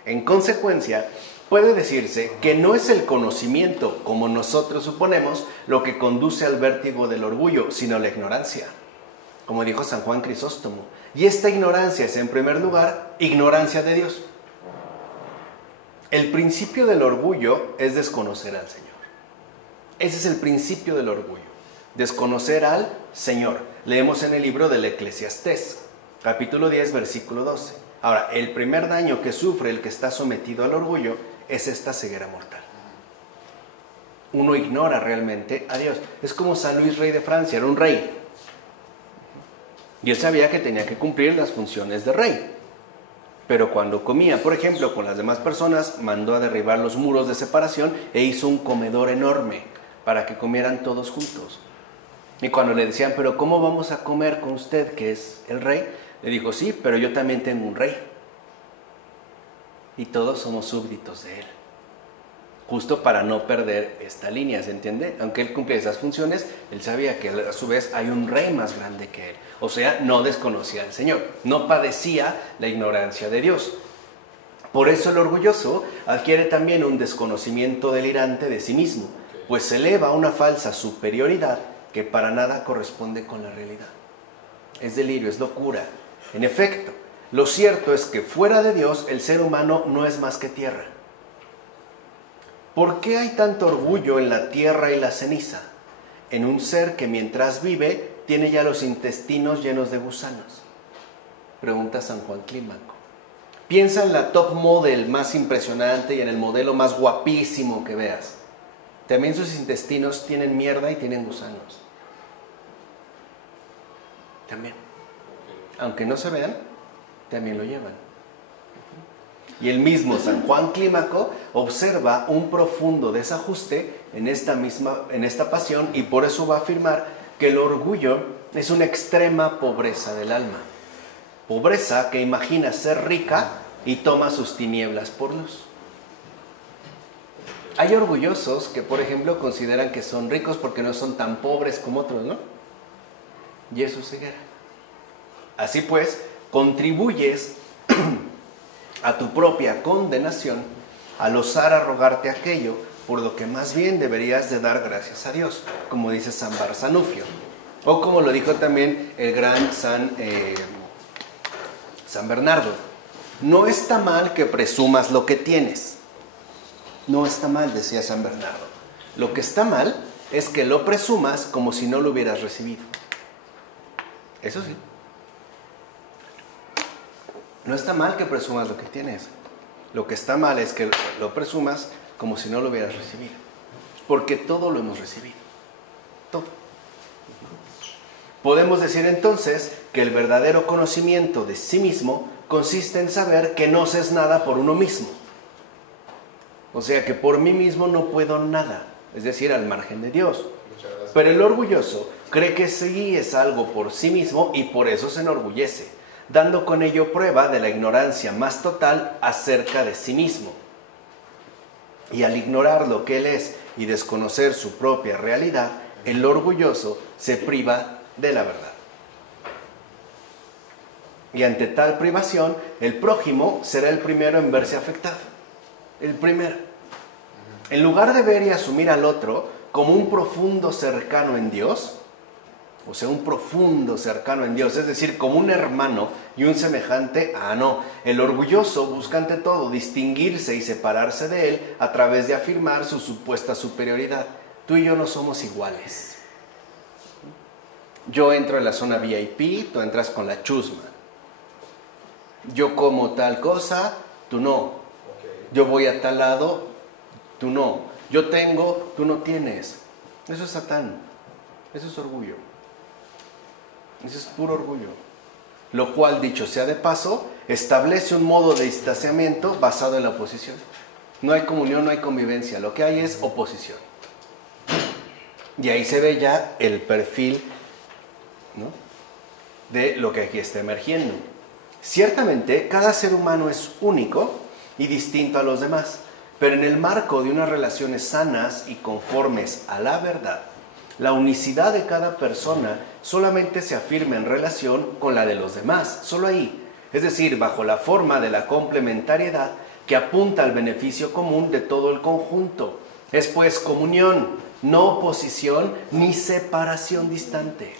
En consecuencia, puede decirse que no es el conocimiento, como nosotros suponemos, lo que conduce al vértigo del orgullo, sino la ignorancia, como dijo San Juan Crisóstomo. Y esta ignorancia es, en primer lugar, ignorancia de Dios. El principio del orgullo es desconocer al Señor. Ese es el principio del orgullo, desconocer al Señor. Leemos en el libro del Eclesiastés, capítulo 10, versículo 12. Ahora, el primer daño que sufre el que está sometido al orgullo es esta ceguera mortal. Uno ignora realmente a Dios. Es como San Luis, rey de Francia, era un rey. Y él sabía que tenía que cumplir las funciones de rey. Pero cuando comía, por ejemplo, con las demás personas, mandó a derribar los muros de separación e hizo un comedor enorme para que comieran todos juntos. Y cuando le decían, pero ¿cómo vamos a comer con usted, que es el rey? Le dijo, sí, pero yo también tengo un rey. Y todos somos súbditos de él. Justo para no perder esta línea, ¿se entiende? Aunque él cumplía esas funciones, él sabía que a su vez hay un rey más grande que él. O sea, no desconocía al Señor, no padecía la ignorancia de Dios. Por eso el orgulloso adquiere también un desconocimiento delirante de sí mismo, pues se eleva a una falsa superioridad que para nada corresponde con la realidad. Es delirio, es locura. En efecto, lo cierto es que fuera de Dios el ser humano no es más que tierra. ¿Por qué hay tanto orgullo en la tierra y la ceniza? En un ser que mientras vive tiene ya los intestinos llenos de gusanos. Pregunta San Juan Clímaco. Piensa en la top model más impresionante y en el modelo más guapísimo que veas. También sus intestinos tienen mierda y tienen gusanos. También. Aunque no se vean, también lo llevan. Y el mismo San Juan Clímaco observa un profundo desajuste en esta pasión y por eso va a afirmar que el orgullo es una extrema pobreza del alma. Pobreza que imagina ser rica y toma sus tinieblas por luz. Hay orgullosos que, por ejemplo, consideran que son ricos porque no son tan pobres como otros, ¿no? Y eso es ceguera. Así pues, contribuyes a tu propia condenación al osar arrogarte aquello por lo que más bien deberías de dar gracias a Dios, como dice San Barzanufio, o como lo dijo también el gran San Bernardo. No está mal que presumas lo que tienes. No está mal, decía San Bernardo. Lo que está mal es que lo presumas como si no lo hubieras recibido. Eso sí. No está mal que presumas lo que tienes. Lo que está mal es que lo presumas como si no lo hubieras recibido. Porque todo lo hemos recibido. Todo. Podemos decir entonces que el verdadero conocimiento de sí mismo consiste en saber que no se es nada por uno mismo. O sea que por mí mismo no puedo nada. Es decir, al margen de Dios. Pero el orgulloso cree que sí es algo por sí mismo y por eso se enorgullece, dando con ello prueba de la ignorancia más total acerca de sí mismo. Y al ignorar lo que él es y desconocer su propia realidad, el orgulloso se priva de la verdad. Y ante tal privación, el prójimo será el primero en verse afectado. El primero. En lugar de ver y asumir al otro como un profundo cercano en Dios, o sea, un profundo cercano en Dios, es decir, como un hermano y un semejante, no. El orgulloso busca ante todo distinguirse y separarse de él a través de afirmar su supuesta superioridad. Tú y yo no somos iguales. Yo entro en la zona VIP, tú entras con la chusma. Yo como tal cosa, tú no. Yo voy a tal lado, tú no. Yo tengo, tú no tienes. Eso es Satán. Eso es orgullo. Eso es puro orgullo. Lo cual, dicho sea de paso, establece un modo de distanciamiento basado en la oposición. No hay comunión, no hay convivencia. Lo que hay es oposición. Y ahí se ve ya el perfil, ¿no?, de lo que aquí está emergiendo. Ciertamente, cada ser humano es único y distinto a los demás, pero en el marco de unas relaciones sanas y conformes a la verdad, la unicidad de cada persona solamente se afirma en relación con la de los demás, solo ahí, es decir, bajo la forma de la complementariedad que apunta al beneficio común de todo el conjunto. Es pues comunión, no oposición ni separación distante.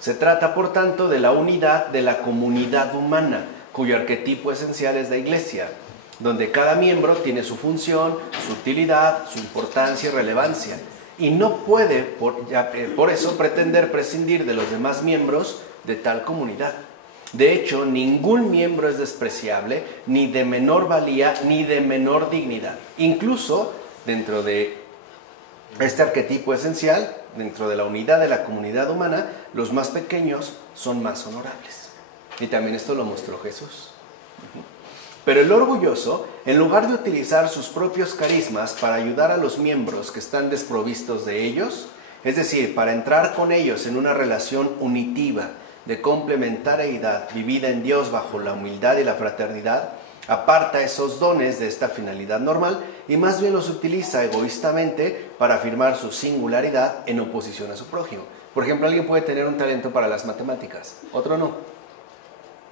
Se trata, por tanto, de la unidad de la comunidad humana, cuyo arquetipo esencial es la Iglesia, donde cada miembro tiene su función, su utilidad, su importancia y relevancia, y no puede, por eso, pretender prescindir de los demás miembros de tal comunidad. De hecho, ningún miembro es despreciable, ni de menor valía, ni de menor dignidad. Incluso, dentro de este arquetipo esencial, dentro de la unidad de la comunidad humana, los más pequeños son más honorables. Y también esto lo mostró Jesús. Pero el orgulloso, en lugar de utilizar sus propios carismas para ayudar a los miembros que están desprovistos de ellos, es decir, para entrar con ellos en una relación unitiva de complementariedad vivida en Dios bajo la humildad y la fraternidad, aparta esos dones de esta finalidad normal y más bien los utiliza egoístamente para afirmar su singularidad en oposición a su prójimo. Por ejemplo, alguien puede tener un talento para las matemáticas, otro no.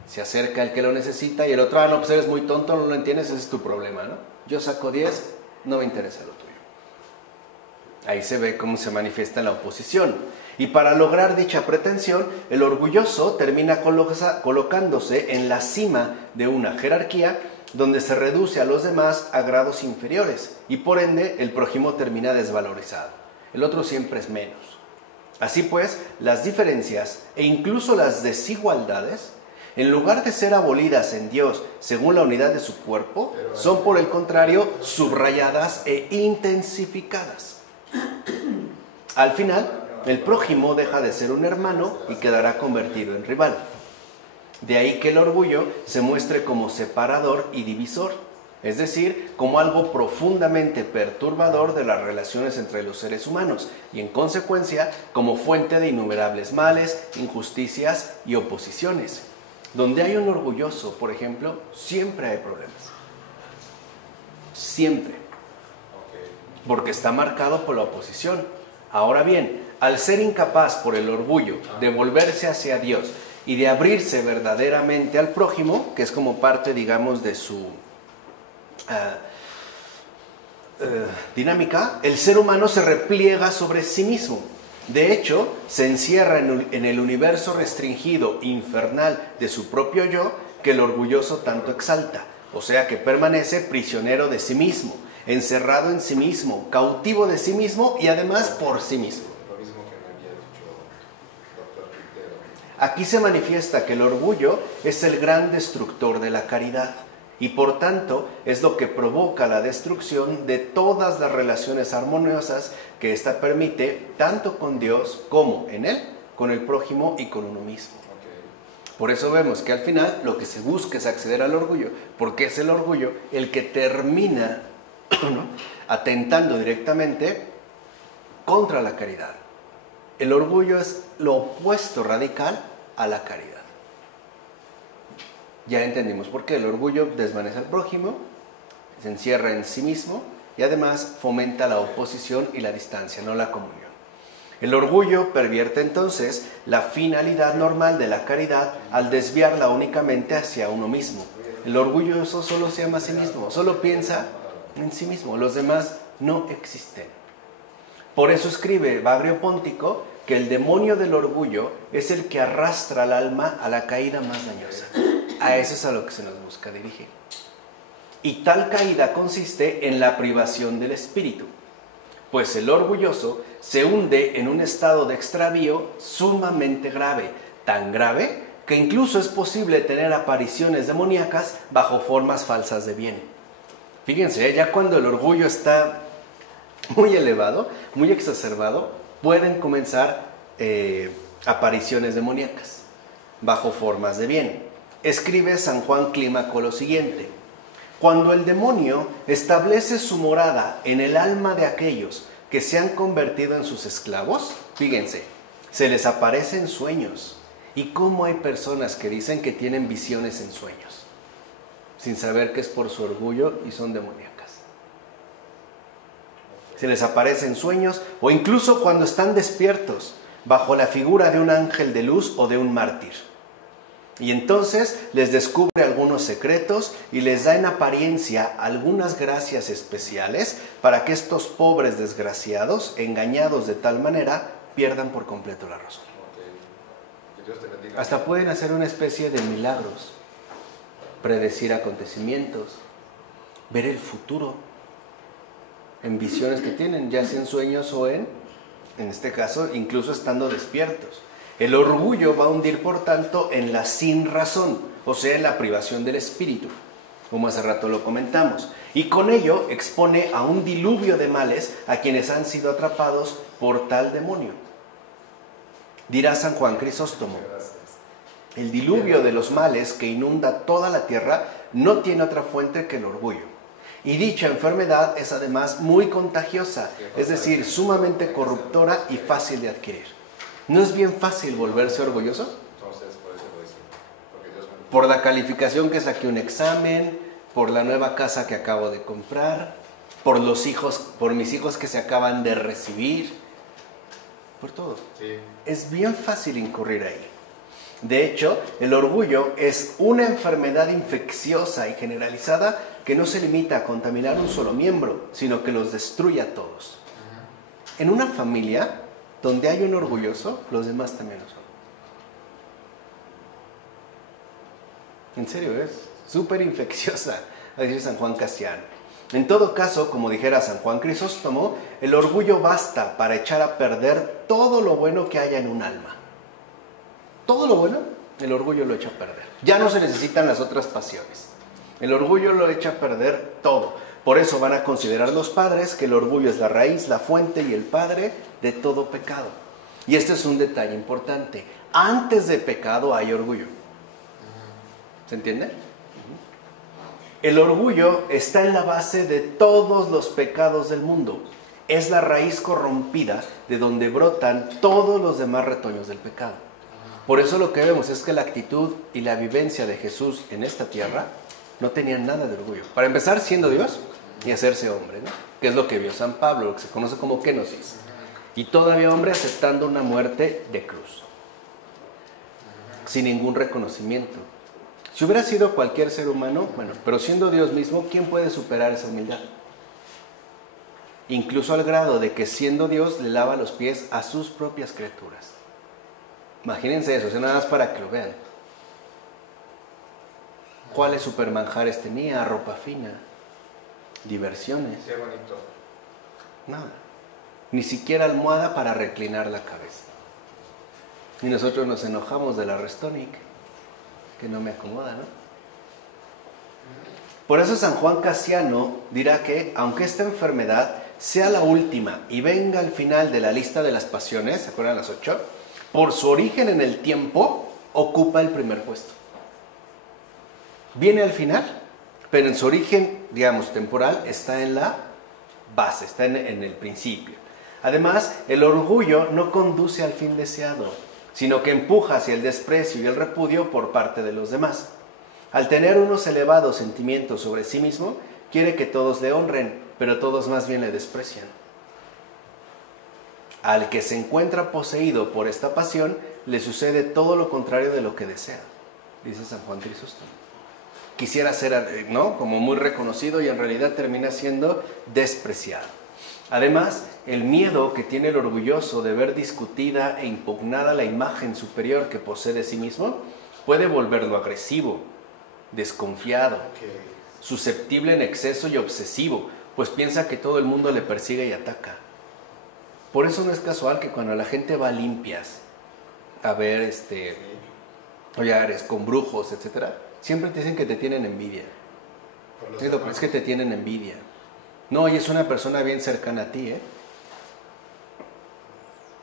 Se acerca el que lo necesita y el otro, no, pues eres muy tonto, no lo entiendes, ese es tu problema, ¿no? Yo saco 10, no me interesa lo tuyo. Ahí se ve cómo se manifiesta la oposición. Y para lograr dicha pretensión, el orgulloso termina colocándose en la cima de una jerarquía donde se reduce a los demás a grados inferiores y por ende el prójimo termina desvalorizado. El otro siempre es menos. Así pues, las diferencias e incluso las desigualdades, en lugar de ser abolidas en Dios según la unidad de su cuerpo, son por el contrario subrayadas e intensificadas. Al final, el prójimo deja de ser un hermano y quedará convertido en rival. De ahí que el orgullo se muestre como separador y divisor, es decir, como algo profundamente perturbador de las relaciones entre los seres humanos y en consecuencia como fuente de innumerables males, injusticias y oposiciones. Donde hay un orgulloso, por ejemplo, siempre hay problemas. Siempre. Porque está marcado por la oposición. Ahora bien, al ser incapaz por el orgullo de volverse hacia Dios y de abrirse verdaderamente al prójimo, que es como parte, digamos, de su dinámica, el ser humano se repliega sobre sí mismo. De hecho, se encierra en el universo restringido, infernal de su propio yo, que el orgulloso tanto exalta. O sea que permanece prisionero de sí mismo, encerrado en sí mismo, cautivo de sí mismo y además por sí mismo. Lo mismo que me había dicho doctor Quintero. Aquí se manifiesta que el orgullo es el gran destructor de la caridad y por tanto es lo que provoca la destrucción de todas las relaciones armoniosas que ésta permite tanto con Dios como en Él, con el prójimo y con uno mismo. Por eso vemos que al final lo que se busca es acceder al orgullo, porque es el orgullo el que termina, ¿no?, atentando directamente contra la caridad. El orgullo es lo opuesto radical a la caridad. Ya entendimos por qué el orgullo desvanece al prójimo, se encierra en sí mismo y además fomenta la oposición y la distancia, no la comunión. El orgullo pervierte entonces la finalidad normal de la caridad al desviarla únicamente hacia uno mismo. El orgulloso solo se ama a sí mismo, solo piensa en sí mismo, los demás no existen. Por eso escribe Bagrio Póntico que el demonio del orgullo es el que arrastra al alma a la caída más dañosa. A eso es a lo que se nos busca dirigir. Y tal caída consiste en la privación del espíritu, pues el orgulloso se hunde en un estado de extravío sumamente grave, tan grave que incluso es posible tener apariciones demoníacas bajo formas falsas de bien. Fíjense, ya cuando el orgullo está muy elevado, muy exacerbado, pueden comenzar apariciones demoníacas bajo formas de bien. Escribe San Juan Clímaco lo siguiente: cuando el demonio establece su morada en el alma de aquellos que se han convertido en sus esclavos, fíjense, se les aparece en sueños. ¿Y cómo hay personas que dicen que tienen visiones en sueños, sin saber que es por su orgullo y son demoníacas? Se les aparece en sueños o incluso cuando están despiertos, bajo la figura de un ángel de luz o de un mártir. Y entonces les descubre algunos secretos y les da en apariencia algunas gracias especiales para que estos pobres desgraciados, engañados de tal manera, pierdan por completo la razón. Hasta pueden hacer una especie de milagros, predecir acontecimientos, ver el futuro en visiones que tienen, ya sea en sueños o en este caso, incluso estando despiertos. El orgullo va a hundir, por tanto, en la sin razón, o sea, en la privación del espíritu, como hace rato lo comentamos. Y con ello expone a un diluvio de males a quienes han sido atrapados por tal demonio. Dirá San Juan Crisóstomo: el diluvio de los males que inunda toda la tierra no tiene otra fuente que el orgullo. Y dicha enfermedad es además muy contagiosa, es decir, sumamente corruptora y fácil de adquirir. ¿No es bien fácil volverse orgulloso? Por la calificación que saqué un examen, por la nueva casa que acabo de comprar, por los hijos, por mis hijos que se acaban de recibir, por todo. Sí. Es bien fácil incurrir ahí. De hecho, el orgullo es una enfermedad infecciosa y generalizada que no se limita a contaminar un solo miembro, sino que los destruye a todos. En una familia donde hay un orgulloso, los demás también lo son. En serio, es súper infecciosa, a decir San Juan Cassiano. En todo caso, como dijera San Juan Crisóstomo, el orgullo basta para echar a perder todo lo bueno que haya en un alma. Todo lo bueno, el orgullo lo echa a perder. Ya no se necesitan las otras pasiones. El orgullo lo echa a perder todo. Por eso van a considerar los padres que el orgullo es la raíz, la fuente y el padre de todo pecado. Y este es un detalle importante. Antes de pecado hay orgullo. ¿Se entiende? El orgullo está en la base de todos los pecados del mundo. Es la raíz corrompida de donde brotan todos los demás retoños del pecado. Por eso lo que vemos es que la actitud y la vivencia de Jesús en esta tierra no tenían nada de orgullo. Para empezar, siendo Dios y hacerse hombre, ¿no? Que es lo que vio San Pablo, lo que se conoce como kenosis. Y todavía hombre aceptando una muerte de cruz, sin ningún reconocimiento. Si hubiera sido cualquier ser humano, bueno, pero siendo Dios mismo, ¿quién puede superar esa humildad? Incluso al grado de que siendo Dios le lava los pies a sus propias criaturas. Imagínense eso, nada más para que lo vean. ¿Cuáles supermanjares tenía? Ropa fina, diversiones. Qué bonito. Nada. Ni siquiera almohada para reclinar la cabeza. Y nosotros nos enojamos de la Restonic, que no me acomoda, ¿no? Por eso San Juan Cassiano dirá que, aunque esta enfermedad sea la última y venga al final de la lista de las pasiones, ¿se acuerdan las 8? Por su origen en el tiempo, ocupa el primer puesto. Viene al final, pero en su origen, digamos, temporal, está en la base, está en el principio. Además, el orgullo no conduce al fin deseado, sino que empuja hacia el desprecio y el repudio por parte de los demás. Al tener unos elevados sentimientos sobre sí mismo, quiere que todos le honren, pero todos más bien le desprecian. Al que se encuentra poseído por esta pasión, le sucede todo lo contrario de lo que desea, dice San Juan Crisóstomo. Quisiera ser, ¿no?, como muy reconocido y en realidad termina siendo despreciado. Además, el miedo que tiene el orgulloso de ver discutida e impugnada la imagen superior que posee de sí mismo puede volverlo agresivo, desconfiado, susceptible en exceso y obsesivo, pues piensa que todo el mundo le persigue y ataca. Por eso no es casual que cuando la gente va a limpias a ver collares con brujos, etcétera, siempre te dicen que te tienen envidia. Es que te tienen envidia. No, y es una persona bien cercana a ti, ¿eh?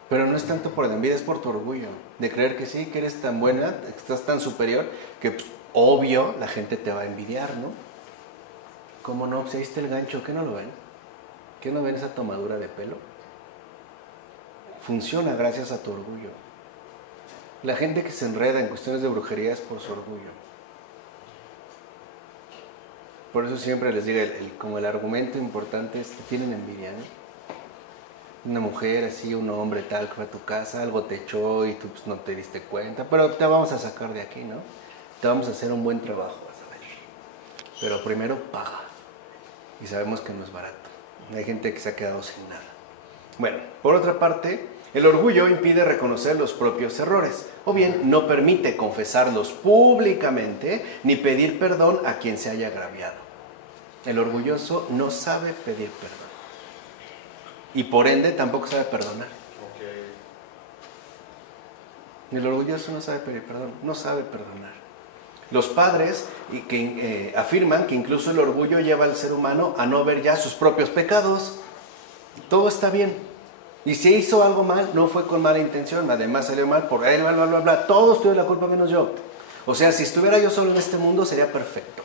Pero no es tanto por la envidia, es por tu orgullo, de creer que sí, que eres tan buena, que estás tan superior, que pues, obvio la gente te va a envidiar, ¿no? ¿Cómo no? Pues ahí está el gancho, ¿qué no lo ven? ¿Qué no ven esa tomadura de pelo? Funciona gracias a tu orgullo. La gente que se enreda en cuestiones de brujería es por su orgullo. Por eso siempre les digo, como el argumento importante es que tienen envidia, ¿no? Una mujer así, un hombre tal que fue a tu casa, algo te echó y tú pues, no te diste cuenta, pero te vamos a sacar de aquí, ¿no? Te vamos a hacer un buen trabajo, vas a ver. Pero primero paga. Y sabemos que no es barato. Hay gente que se ha quedado sin nada. Bueno, por otra parte, el orgullo impide reconocer los propios errores, o bien no permite confesarlos públicamente ni pedir perdón a quien se haya agraviado. El orgulloso no sabe pedir perdón. Y por ende tampoco sabe perdonar. El orgulloso no sabe pedir perdón, no sabe perdonar. Los padres afirman que incluso el orgullo lleva al ser humano a no ver ya sus propios pecados. Todo está bien. Y si hizo algo mal, no fue con mala intención, además salió mal por él, bla, bla, bla, bla. Todos tuvieron la culpa menos yo. O sea, si estuviera yo solo en este mundo sería perfecto.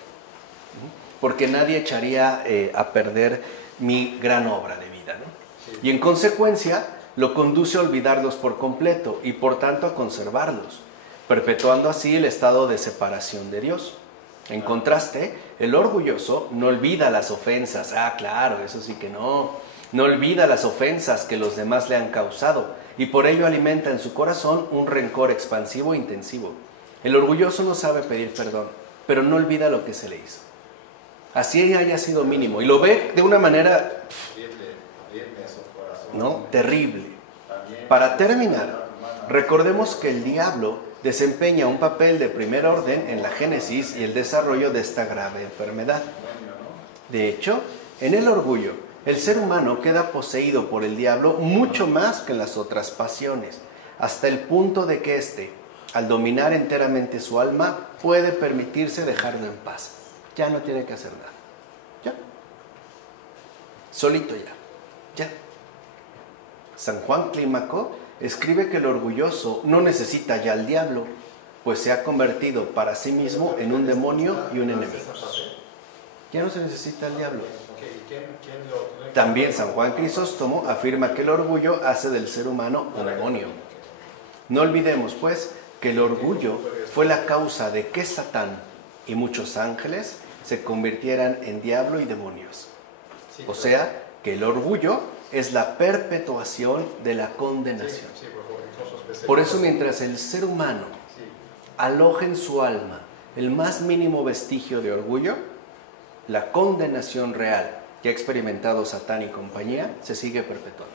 Porque nadie echaría a perder mi gran obra de vida, ¿no? Sí. Y en consecuencia lo conduce a olvidarlos por completo y por tanto a conservarlos, perpetuando así el estado de separación de Dios. En contraste, el orgulloso no olvida las ofensas. Ah, claro, eso sí que no. No olvida las ofensas que los demás le han causado y por ello alimenta en su corazón un rencor expansivo e intensivo. El orgulloso no sabe pedir perdón, pero no olvida lo que se le hizo. Así haya sido mínimo. Y lo ve de una manera, ¿no?, terrible. Para terminar, recordemos que el diablo desempeña un papel de primer orden en la génesis y el desarrollo de esta grave enfermedad. De hecho, en el orgullo, el ser humano queda poseído por el diablo mucho más que en las otras pasiones, hasta el punto de que éste, al dominar enteramente su alma, puede permitirse dejarlo en paz. Ya no tiene que hacer nada. Ya. Solito ya. Ya. San Juan Clímaco escribe que el orgulloso no necesita ya al diablo, pues se ha convertido para sí mismo en un demonio y un enemigo. Ya no se necesita al diablo. También San Juan Crisóstomo afirma que el orgullo hace del ser humano un demonio. No olvidemos, pues, que el orgullo fue la causa de que Satán y muchos ángeles se convirtieran en diablo y demonios. O sea, que el orgullo es la perpetuación de la condenación. Por eso, mientras el ser humano aloja en su alma el más mínimo vestigio de orgullo, la condenación real que ha experimentado Satán y compañía se sigue perpetuando.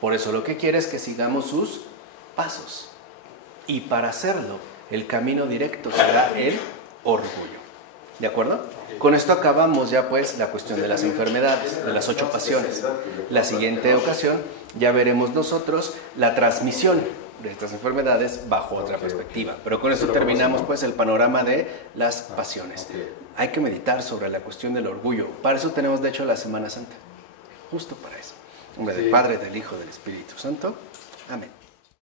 Por eso lo que quiere es que sigamos sus pasos. Y para hacerlo, el camino directo será el orgullo. ¿De acuerdo? Con esto acabamos ya pues la cuestión de las enfermedades, de las 8 pasiones. La siguiente ocasión ya veremos nosotros la transmisión de estas enfermedades bajo otra perspectiva. Pero con esto terminamos pues el panorama de las pasiones. Hay que meditar sobre la cuestión del orgullo. Para eso tenemos de hecho la Semana Santa. Justo para eso. En nombre del Padre, del Hijo, del Espíritu Santo. Amén.